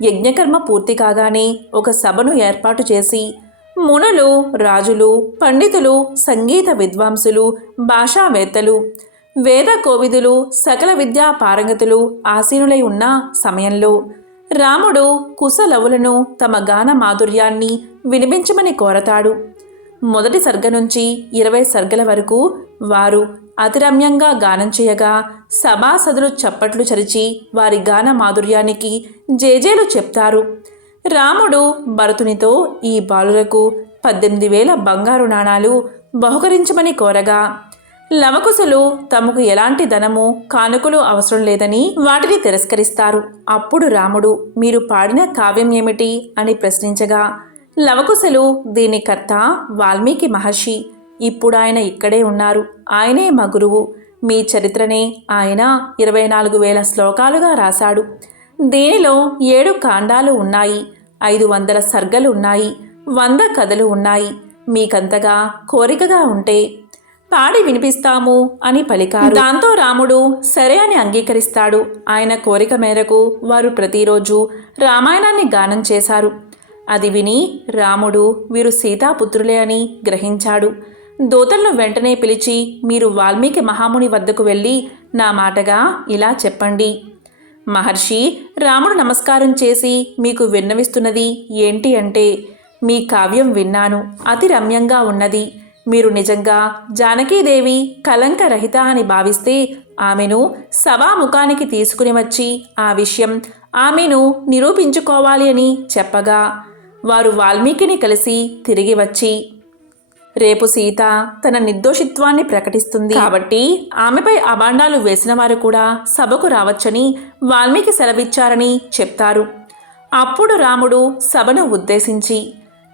యజ్ఞకర్మ పూర్తి కాగానే ఒక సభను ఏర్పాటు చేసి మునులు, రాజులు, పండితులు, సంగీత విద్వాంసులు, భాషావేత్తలు, వేద కోవిదులు, సకల విద్యా పారంగతులు ఆసీనులై ఉన్న సమయంలో రాముడు కుశలవులను తమ గాన మాధుర్యాన్ని వినిపించమని కోరతాడు. మొదటి సర్గ నుంచి 20 సర్గల వరకు వారు అతిరమ్యంగా గానం చేయగా సభాసదులు చప్పట్లు చరిచి వారి గాన మాధుర్యానికి జేజేలు చెప్తారు. రాముడు భరతునితో ఈ బాలులకు 18,000 బంగారు నాణాలు బహుకరించమని కోరగా లవకుశులు తమకు ఎలాంటి ధనము కానుకలు అవసరం లేదని వాటిని తిరస్కరిస్తారు. అప్పుడు రాముడు మీరు పాడిన కావ్యం ఏమిటి అని ప్రశ్నించగా లవకుశలు దీని కర్త వాల్మీకి మహర్షి, ఇప్పుడు ఆయన ఇక్కడే ఉన్నారు, ఆయనే మా గురువు, మీ చరిత్రనే ఆయన 24,000 శ్లోకాలుగా రాశాడు. దీనిలో 7 కాండాలు ఉన్నాయి, 500 సర్గలు ఉన్నాయి, 100 కథలు ఉన్నాయి. మీకంతగా కోరికగా ఉంటే పాడి వినిపిస్తాము అని పలికారు. దాంతో రాముడు సరే అని అంగీకరిస్తాడు. ఆయన కోరిక మేరకు వారు ప్రతిరోజు రామాయణాన్ని గానం చేశారు. అది విని రాముడు వీరు సీతాపుత్రులే అని గ్రహించాడు. దూతలను వెంటనే పిలిచి మీరు వాల్మీకి మహాముని వద్దకు వెళ్ళి నా మాటగా ఇలా చెప్పండి. మహర్షి, రాముడు నమస్కారం చేసి మీకు విన్నవిస్తున్నది ఏంటి అంటే మీ కావ్యం విన్నాను, అతి రమ్యంగా ఉన్నది. మీరు నిజంగా జానకీదేవి కలంకరహిత అని భావిస్తే ఆమెను సభాముఖానికి తీసుకుని వచ్చి ఆ విషయం ఆమెను నిరూపించుకోవాలి అని చెప్పగా వారు వాల్మీకిని కలిసి తిరిగి వచ్చి రేపు సీత తన నిర్దోషిత్వాన్ని ప్రకటిస్తుంది కాబట్టి ఆమెపై అభాండాలు వేసిన వారు కూడా సభకు రావచ్చని వాల్మీకి సెలవిచ్చారని చెప్తారు. అప్పుడు రాముడు సభను ఉద్దేశించి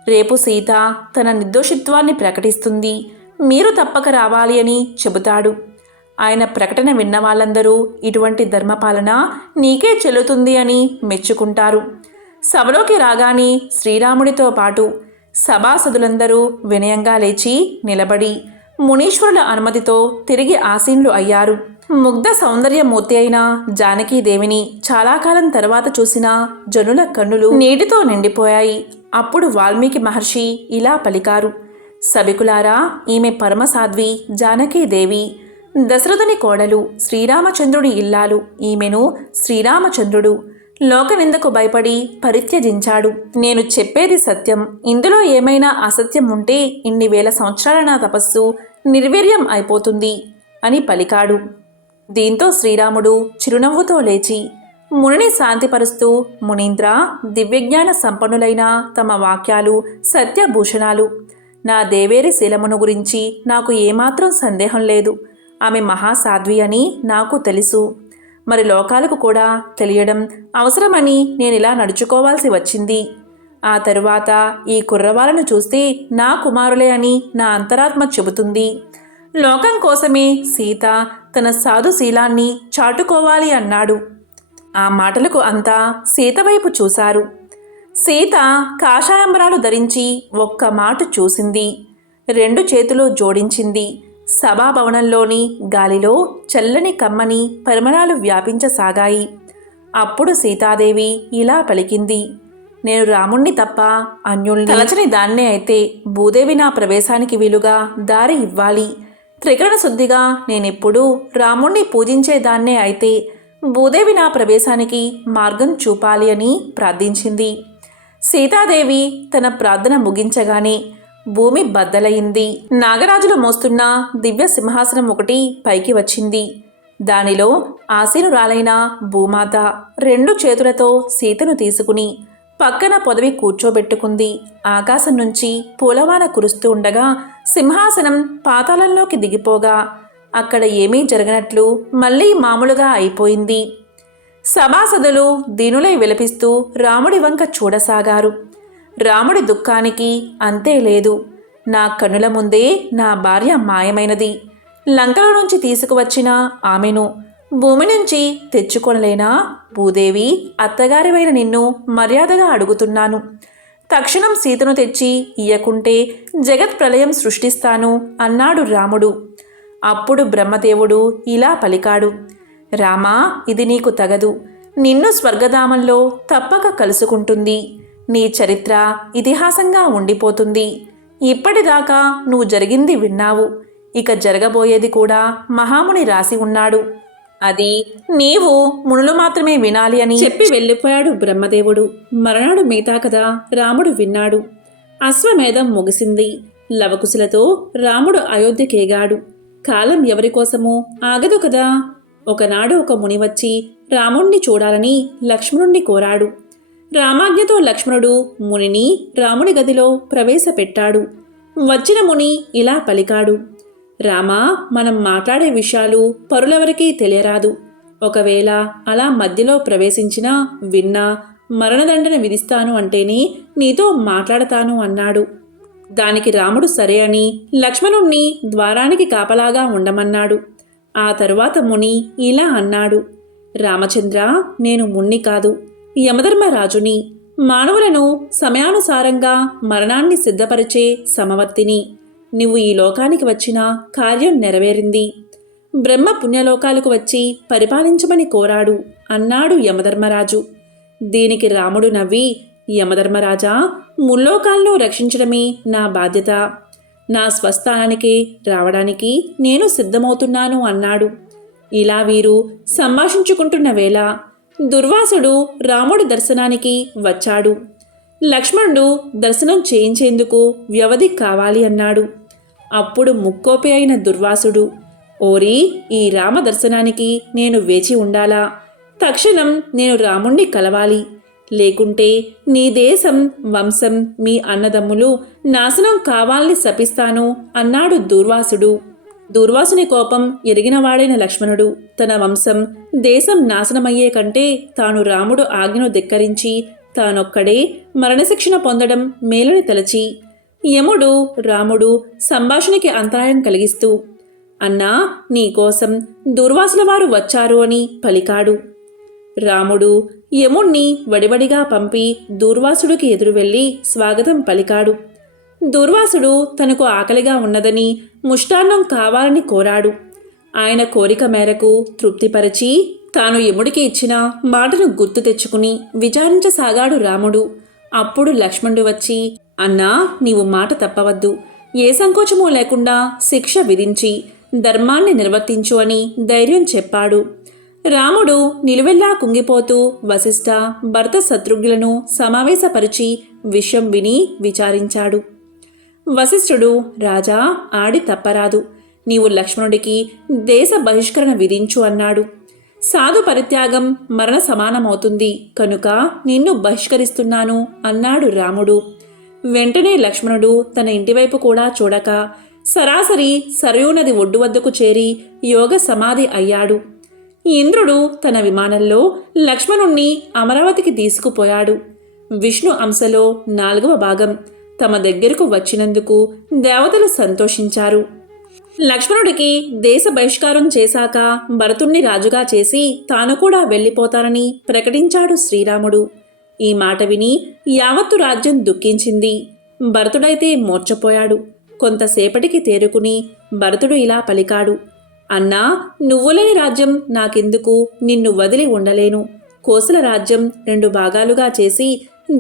రేపు సీత తన నిర్దోషిత్వాన్ని ప్రకటిస్తుంది, మీరు తప్పక రావాలి అని చెబుతాడు. ఆయన ప్రకటన విన్న వాళ్ళందరూ ఇటువంటి ధర్మపాలన నీకే చెల్లుతుంది అని మెచ్చుకుంటారు. సభలోకి రాగానే శ్రీరాముడితో పాటు సభాసదులందరూ వినయంగా లేచి నిలబడి మునీశ్వరుల అనుమతితో తిరిగి ఆసీనులు అయ్యారు. ముగ్ధ సౌందర్యమూర్తి అయిన జానకీదేవిని చాలా కాలం తర్వాత చూసిన జనుల కన్నులు నీటితో నిండిపోయాయి. అప్పుడు వాల్మీకి మహర్షి ఇలా పలికారు. సభికులారా, ఈమె పరమసాధ్వి జానకీదేవి, దశరథుని కోడలు, శ్రీరామచంద్రుడి ఇల్లాలు. ఈమెను శ్రీరామచంద్రుడు లోకనిందకు భయపడి పరిత్యజించాడు. నేను చెప్పేది సత్యం, ఇందులో ఏమైనా అసత్యం ఉంటే ఇన్ని వేల సంవత్సరాల నా తపస్సు నిర్వీర్యం అయిపోతుంది అని పలికాడు. దీంతో శ్రీరాముడు చిరునవ్వుతో లేచి మునిని శాంతిపరుస్తూ మునీంద్ర, దివ్యజ్ఞాన సంపన్నులైన తమ వాక్యాలు సత్యభూషణాలు. నా దేవేరి శీలమును గురించి నాకు ఏమాత్రం సందేహం లేదు. ఆమె మహాసాధ్వి అని నాకు తెలుసు. మరి లోకాలకు కూడా తెలియడం అవసరమని నేనిలా నడుచుకోవాల్సి వచ్చింది. ఆ తరువాత ఈ కుర్రవాళ్ళను చూస్తే నా కుమారులే అని నా అంతరాత్మ చెబుతుంది. లోకం కోసమే సీత తన సాధుశీలాన్ని చాటుకోవాలి అన్నాడు. ఆ మాటలకు అంతా సీత వైపు చూశారు. సీత కాషాయంబరాలు ధరించి ఒక్క మాటు చూసింది, 2 చేతులు జోడించింది. సభాభవనంలోని గాలిలో చల్లని కమ్మని పరిమళాలు వ్యాపించసాగాయి. అప్పుడు సీతాదేవి ఇలా పలికింది. నేను రాముణ్ణి తప్ప అన్యుల్ని తలచని దాన్నే అయితే భూదేవి నా ప్రవేశానికి వీలుగా దారి ఇవ్వాలి. త్రికరణ శుద్ధిగా నేనెప్పుడూ రాముణ్ణి పూజించేదాన్నే అయితే భూదేవి నా ప్రవేశానికి మార్గం చూపాలి అని ప్రార్థించింది. సీతాదేవి తన ప్రార్థన ముగించగానే భూమి బద్దలయింది. నాగరాజులు మోస్తున్న దివ్య సింహాసనం ఒకటి పైకి వచ్చింది. దానిలో ఆసీనురాలైన భూమాత 2 చేతులతో సీతను తీసుకుని పక్కన పొదవి కూర్చోబెట్టుకుంది. ఆకాశం నుంచి పూలవాన కురుస్తూ ఉండగా సింహాసనం పాతాళంలోకి దిగిపోగా అక్కడ ఏమీ జరగనట్లు మళ్ళీ మామూలుగా అయిపోయింది. సభాసదులు దీనులై విలపిస్తూ రాముడి వంక చూడసాగారు. రాముడి దుఃఖానికి అంతే లేదు. నా కన్నుల ముందే నా భార్య మాయమైనది. లంకల నుంచి తీసుకువచ్చిన ఆమెను భూమి నుంచి తెచ్చుకొనలేనా? భూదేవి, అత్తగారివైన నిన్ను మర్యాదగా అడుగుతున్నాను. తక్షణం సీతను తెచ్చి ఇయ్యకుంటే జగత్ ప్రళయం సృష్టిస్తాను అన్నాడు రాముడు. అప్పుడు బ్రహ్మదేవుడు ఇలా పలికాడు. రామా, ఇది నీకు తగదు. నిన్ను స్వర్గధామంలో తప్పక కలుసుకుంటుంది. నీ చరిత్ర ఇతిహాసంగా ఉండిపోతుంది. ఇప్పటిదాకా నువ్వు జరిగింది విన్నావు. ఇక జరగబోయేది కూడా మహాముని రాసి ఉన్నాడు. అది నీవు మునులు మాత్రమే వినాలి అని చెప్పి వెళ్ళిపోయాడు బ్రహ్మదేవుడు. మరనాడు మిగతా కథ రాముడు విన్నాడు. అశ్వమేధం ముగిసింది. లవకుశలతో రాముడు అయోధ్యకేగాడు. కాలం ఎవరికోసమూ ఆగదు కదా. ఒకనాడు ఒక ముని వచ్చి రాముణ్ణి చూడాలని లక్ష్మణుణ్ణి కోరాడు. రామాజ్ఞతో లక్ష్మణుడు మునిని రాముడి గదిలో ప్రవేశపెట్టాడు. వచ్చిన ముని ఇలా పలికాడు: రామా, మనం మాట్లాడే విషయాలు పరులెవరికీ తెలియరాదు. ఒకవేళ అలా మధ్యలో ప్రవేశించినా విన్నా మరణదండన విధిస్తాను అంటేనే నీతో మాట్లాడతాను అన్నాడు. దానికి రాముడు సరే అని లక్ష్మణుణ్ణి ద్వారానికి కాపలాగా ఉండమన్నాడు. ఆ తరువాత ముని ఇలా అన్నాడు: రామచంద్ర, నేను మున్ని కాదు, యమధర్మరాజుని. మానవులను సమయానుసారంగా మరణాన్ని సిద్ధపరిచే సమవర్తిని. నువ్వు ఈ లోకానికి వచ్చిన కార్యం నెరవేరింది. బ్రహ్మ పుణ్యలోకాలకు వచ్చి పరిపాలించమని కోరాడు అన్నాడు యమధర్మరాజు. దీనికి రాముడు నవ్వి, యమధర్మరాజా, ముల్లోకాలను రక్షించడమే నా బాధ్యత. నా స్వస్థానానికి రావడానికి నేను సిద్ధమవుతున్నాను అన్నాడు. ఇలా వీరు సంభాషించుకుంటున్న వేళ దుర్వాసుడు రాముడి దర్శనానికి వచ్చాడు. లక్ష్మణుడు దర్శనం చేయించేందుకు వ్యవధి కావాలి అన్నాడు. అప్పుడు ముక్కోపి అయిన దుర్వాసుడు, ఓరి, ఈ రామ దర్శనానికి నేను వేచి ఉండాలా? తక్షణం నేను రాముణ్ణి కలవాలి, లేకుంటే నీ దేశం, వంశం, మీ అన్నదమ్ములు నాశనం కావాలని శపిస్తాను అన్నాడు దుర్వాసుడు. దుర్వాసుని కోపం ఎరిగినవాడైన లక్ష్మణుడు తన వంశం, దేశం నాశనమయ్యే కంటే తాను రాముడు ఆజ్ఞను ధిక్కరించి తానొక్కడే మరణశిక్షణ పొందడం మేలని తలచి, యముడు రాముడు సంభాషణకి అంతరాయం కలిగిస్తూ, అన్నా, నీకోసం దుర్వాసుల వారు వచ్చారు అని పలికాడు. రాముడు యముణ్ణి వడివడిగా పంపి దూర్వాసుడికి ఎదురు వెళ్ళి స్వాగతం పలికాడు. దూర్వాసుడు తనకు ఆకలిగా ఉన్నదని ముష్టాన్నం కావాలని కోరాడు. ఆయన కోరిక మేరకు తృప్తిపరిచి తాను యముడికి ఇచ్చిన మాటను గుర్తు తెచ్చుకుని విచారించసాగాడు రాముడు. అప్పుడు లక్ష్మణుడు వచ్చి, అన్నా, నీవు మాట తప్పవద్దు. ఏ సంకోచమూ లేకుండా శిక్ష విధించి ధర్మాన్ని నిర్వర్తించు అని ధైర్యం చెప్పాడు. రాముడు నిలువెల్లా కుంగిపోతూ వశిష్ఠ, భరత, శత్రుఘ్నులను సమావేశపరిచి విషయం విని విచారించాడు. వశిష్ఠుడు, రాజా, ఆడి తప్పరాదు. నీవు లక్ష్మణుడికి దేశ బహిష్కరణ విధించు అన్నాడు. సాధు పరిత్యాగం మరణ సమానమవుతుంది కనుక నిన్ను బహిష్కరిస్తున్నాను అన్నాడు రాముడు. వెంటనే లక్ష్మణుడు తన ఇంటివైపు కూడా చూడక సరాసరి సరయూనది ఒడ్డు వద్దకు చేరి యోగ సమాధి అయ్యాడు. ఇంద్రుడు తన విమానంలో లక్ష్మణుణ్ణి అమరావతికి తీసుకుపోయాడు. విష్ణు అంశలో 4వ భాగం తమ దగ్గరకు వచ్చినందుకు దేవతలు సంతోషించారు. లక్ష్మణుడికి దేశ బహిష్కారం చేశాక భరతుణ్ణి రాజుగా చేసి తాను కూడా వెళ్ళిపోతానని ప్రకటించాడు శ్రీరాముడు. ఈ మాట విని యావత్తు రాజ్యం దుఃఖించింది. భరతుడైతే మూర్ఛపోయాడు. కొంతసేపటికి తేరుకుని భరతుడు ఇలా పలికాడు: అన్నా, నువ్వులేని రాజ్యం నాకెందుకు? నిన్ను వదిలి ఉండలేను. కోసల రాజ్యం 2 భాగాలుగా చేసి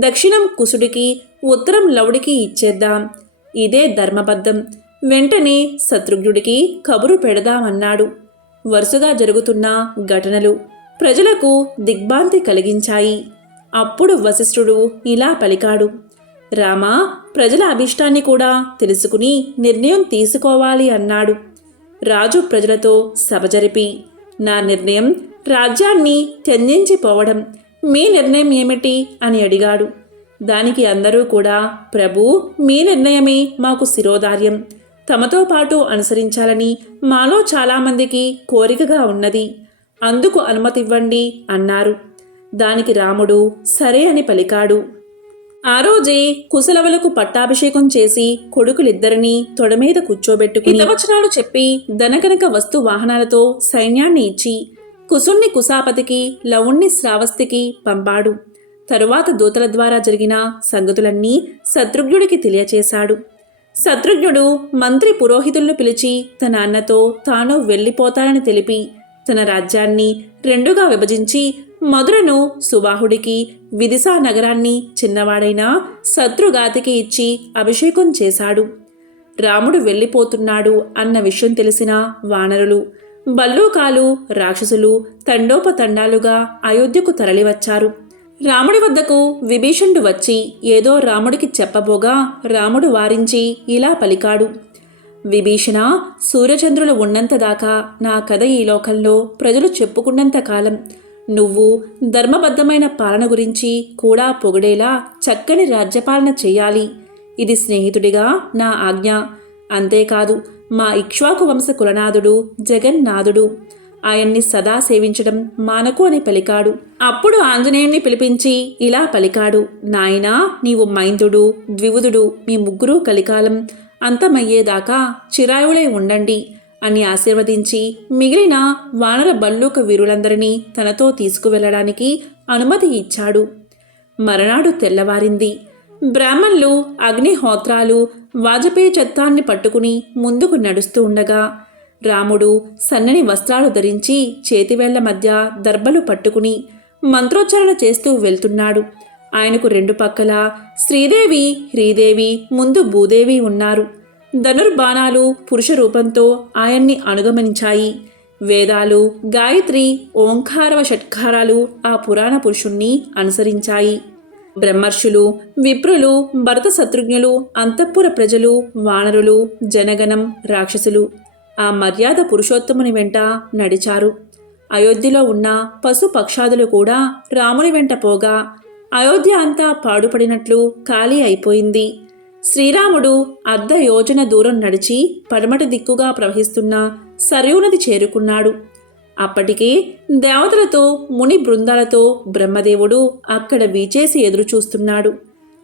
దక్షిణం కుశుడికి, ఉత్తరం లవుడికి ఇచ్చేద్దాం. ఇదే ధర్మబద్ధం. వెంటనే శత్రుఘ్నుడికి కబురు పెడదామన్నాడు. వరుసగా జరుగుతున్న ఘటనలు ప్రజలకు దిగ్భ్రాంతి కలిగించాయి. అప్పుడు వశిష్ఠుడు ఇలా పలికాడు: రామా, ప్రజల అభిష్టాన్ని కూడా తెలుసుకుని నిర్ణయం తీసుకోవాలి అన్నాడు. రాజు ప్రజలతో సభ జరిపి, నా నిర్ణయం రాజ్యాన్ని త్యజించిపోవడం. మీ నిర్ణయం ఏమిటి అని అడిగాడు. దానికి అందరూ కూడా, ప్రభు, మీ నిర్ణయమే మాకు శిరోధార్యం. తమతో పాటు అనుసరించాలని మాలో చాలామందికి కోరికగా ఉన్నది. అందుకు అనుమతివ్వండి అన్నారు. దానికి రాముడు సరే అని పలికాడు. ఆ రోజే కుశలవులకు పట్టాభిషేకం చేసి కొడుకులిద్దరినీ తొడమీద కూర్చోబెట్టుకుని హితవచనాలు చెప్పి ధనకనక వస్తు వాహనాలతో సైన్యాన్ని ఇచ్చి కుశుణ్ణి కుశాపతికి, లవుణ్ణి శ్రావస్తికి పంపాడు. తరువాత దూతల ద్వారా జరిగిన సంగతులన్నీ శత్రుఘ్నుడికి తెలియచేశాడు. శత్రుఘ్నుడు మంత్రి పురోహితులను పిలిచి తన అన్నతో తాను వెళ్ళిపోతానని తెలిపి తన రాజ్యాన్ని 2గా విభజించి మధురను సుబాహుడికి, విదిశా నగరాన్ని చిన్నవాడైన శత్రుఘాతికి ఇచ్చి అభిషేకం చేశాడు. రాముడు వెళ్ళిపోతున్నాడు అన్న విషయం తెలిసిన వానరులు, భల్లూకాలు, రాక్షసులు తండోపతండాలుగా అయోధ్యకు తరలివచ్చారు. రాముడి వద్దకు విభీషణుడు వచ్చి ఏదో రాముడికి చెప్పబోగా రాముడు వారించి ఇలా పలికాడు. విభీషణ, సూర్యచంద్రులు ఉన్నంతదాకా నా కథ ఈ లోకంలో ప్రజలు చెప్పుకున్నంత కాలం నువ్వు ధర్మబద్ధమైన పాలన గురించి కూడా పొగిడేలా చక్కని రాజ్యపాలన చెయ్యాలి. ఇది స్నేహితుడిగా నా ఆజ్ఞ. అంతేకాదు, మా ఇక్ష్వాకు వంశ కులనాథుడు జగన్నాథుడు ఆయన్ని సదా సేవించడం మానకు అని పలికాడు. అప్పుడు ఆంజనేయుణ్ణి పిలిపించి ఇలా పలికాడు. నాయనా, నీవు మైందుడు, ద్వివుదుడు మీ ముగ్గురూ కలికాలం అంతమయ్యేదాకా చిరాయులై ఉండండి అని ఆశీర్వదించి మిగిలిన వానర బల్లూక వీరులందరినీ తనతో తీసుకువెళ్లడానికి అనుమతి ఇచ్చాడు. మరనాడు తెల్లవారింది. బ్రాహ్మణులు అగ్నిహోత్రాలు వాజపేయి చత్తాన్ని పట్టుకుని ముందుకు నడుస్తూ ఉండగా రాముడు సన్నని వస్త్రాలు ధరించి చేతివేళ్ల మధ్య దర్బలు పట్టుకుని మంత్రోచ్చారణ చేస్తూ వెళ్తున్నాడు. ఆయనకు రెండు పక్కల శ్రీదేవి, హ్రీదేవి, ముందు భూదేవి ఉన్నారు. ధనుర్బాణాలు పురుష రూపంతో ఆయన్ని అనుగమనించాయి. వేదాలు, గాయత్రి, ఓంకారవ షట్కారాలు ఆ పురాణ పురుషుణ్ణి అనుసరించాయి. బ్రహ్మర్షులు, విప్రులు, భరత శత్రుఘ్నులు, అంతఃపుర ప్రజలు, వానరులు, జనగణం, రాక్షసులు ఆ మర్యాద పురుషోత్తముని వెంట నడిచారు. అయోధ్యలో ఉన్న పశు పక్షాదులు కూడా రాముని వెంట పోగా అయోధ్య అంతా పాడుపడినట్లు ఖాళీ అయిపోయింది. శ్రీరాముడు అర్ధ యోజన దూరం నడిచి పడమటి దిక్కుగా ప్రవహిస్తున్న సరయూనది చేరుకున్నాడు. అప్పటికే దేవతలతో ముని బృందాలతో బ్రహ్మదేవుడు అక్కడ వీచేసి ఎదురుచూస్తున్నాడు.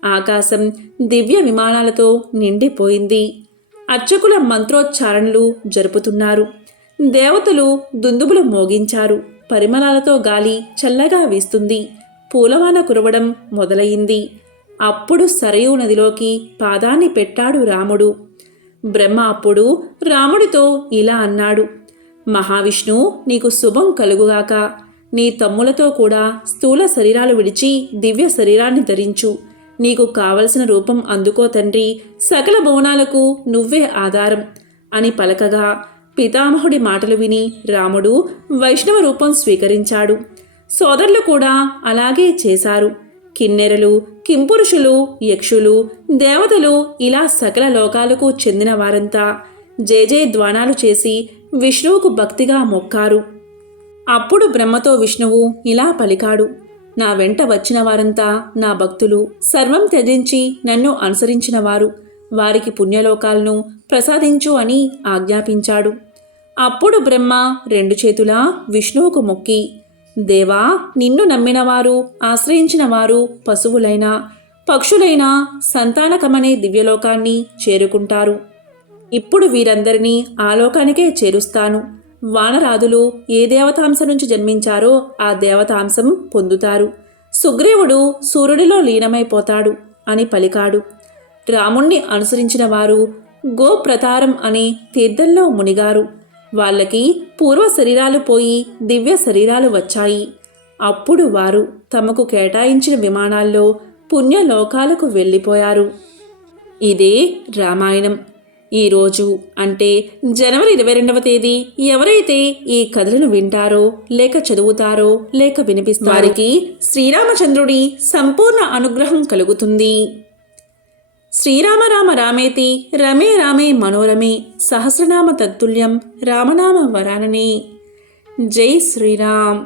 ఆకాశం దివ్య విమానాలతో నిండిపోయింది. అర్చకుల మంత్రోచ్చారణలు జరుపుతున్నారు. దేవతలు దుందుబులు మోగించారు. పరిమళాలతో గాలి చల్లగా వీస్తుంది. పూలవాన కురవడం మొదలయింది. అప్పుడు సరయూ నదిలోకి పాదాన్ని పెట్టాడు రాముడు. బ్రహ్మ అప్పుడు రాముడితో ఇలా అన్నాడు. మహావిష్ణు, నీకు శుభం కలుగుగాక. నీ తమ్ములతో కూడా స్థూల శరీరాలు విడిచి దివ్య శరీరాన్ని ధరించు. నీకు కావలసిన రూపం అందుకో తండ్రి. సకల భువనాలకు నువ్వే ఆధారం అని పలకగా పితామహుడి మాటలు విని రాముడు వైష్ణవ రూపం స్వీకరించాడు. సోదరులు కూడా అలాగే చేశారు. కిన్నెరలు, కింపురుషులు, యక్షులు, దేవతలు ఇలా సకల లోకాలకు చెందిన వారంతా జయజయధ్వానాలు చేసి విష్ణువుకు భక్తిగా మొక్కారు. అప్పుడు బ్రహ్మతో విష్ణువు ఇలా పలికాడు. నా వెంట వచ్చిన వారంతా నా భక్తులు, సర్వం త్యజించి నన్ను అనుసరించిన వారు. వారికి పుణ్యలోకాలను ప్రసాదించు అని ఆజ్ఞాపించాడు. అప్పుడు బ్రహ్మ రెండు చేతులా విష్ణువుకు మొక్కి, దేవా, నిన్ను నమ్మినవారు, ఆశ్రయించిన వారు పశువులైనా పక్షులైనా సంతానకమనే దివ్యలోకాన్ని చేరుకుంటారు. ఇప్పుడు వీరందరినీ ఆ లోకానికే చేరుస్తాను. వానరాదులు ఏ దేవతాంశం నుంచి జన్మించారో ఆ దేవతాంశం పొందుతారు. సుగ్రీవుడు సూర్యుడిలో లీనమైపోతాడు అని పలికాడు. రాముణ్ణి అనుసరించిన వారు గోప్రతారం అనే తీర్థంలో మునిగారు. వాళ్ళకి పూర్వ శరీరాలు పోయి దివ్య శరీరాలు వచ్చాయి. అప్పుడు వారు తమకు కేటాయించిన విమానాల్లో పుణ్యలోకాలకు వెళ్ళిపోయారు. ఇదే రామాయణం. ఈరోజు అంటే జనవరి 22వ తేదీ ఎవరైతే ఈ కథలను వింటారో లేక చదువుతారో లేక వినిపిస్తారో వారికి శ్రీరామచంద్రుడి సంపూర్ణ అనుగ్రహం కలుగుతుంది. శ్రీరామ రామ రామేతి రమే రామే మనోరమే సహస్రనామ తత్తుల్యం రామనామ వరాననే. జై శ్రీరామ్.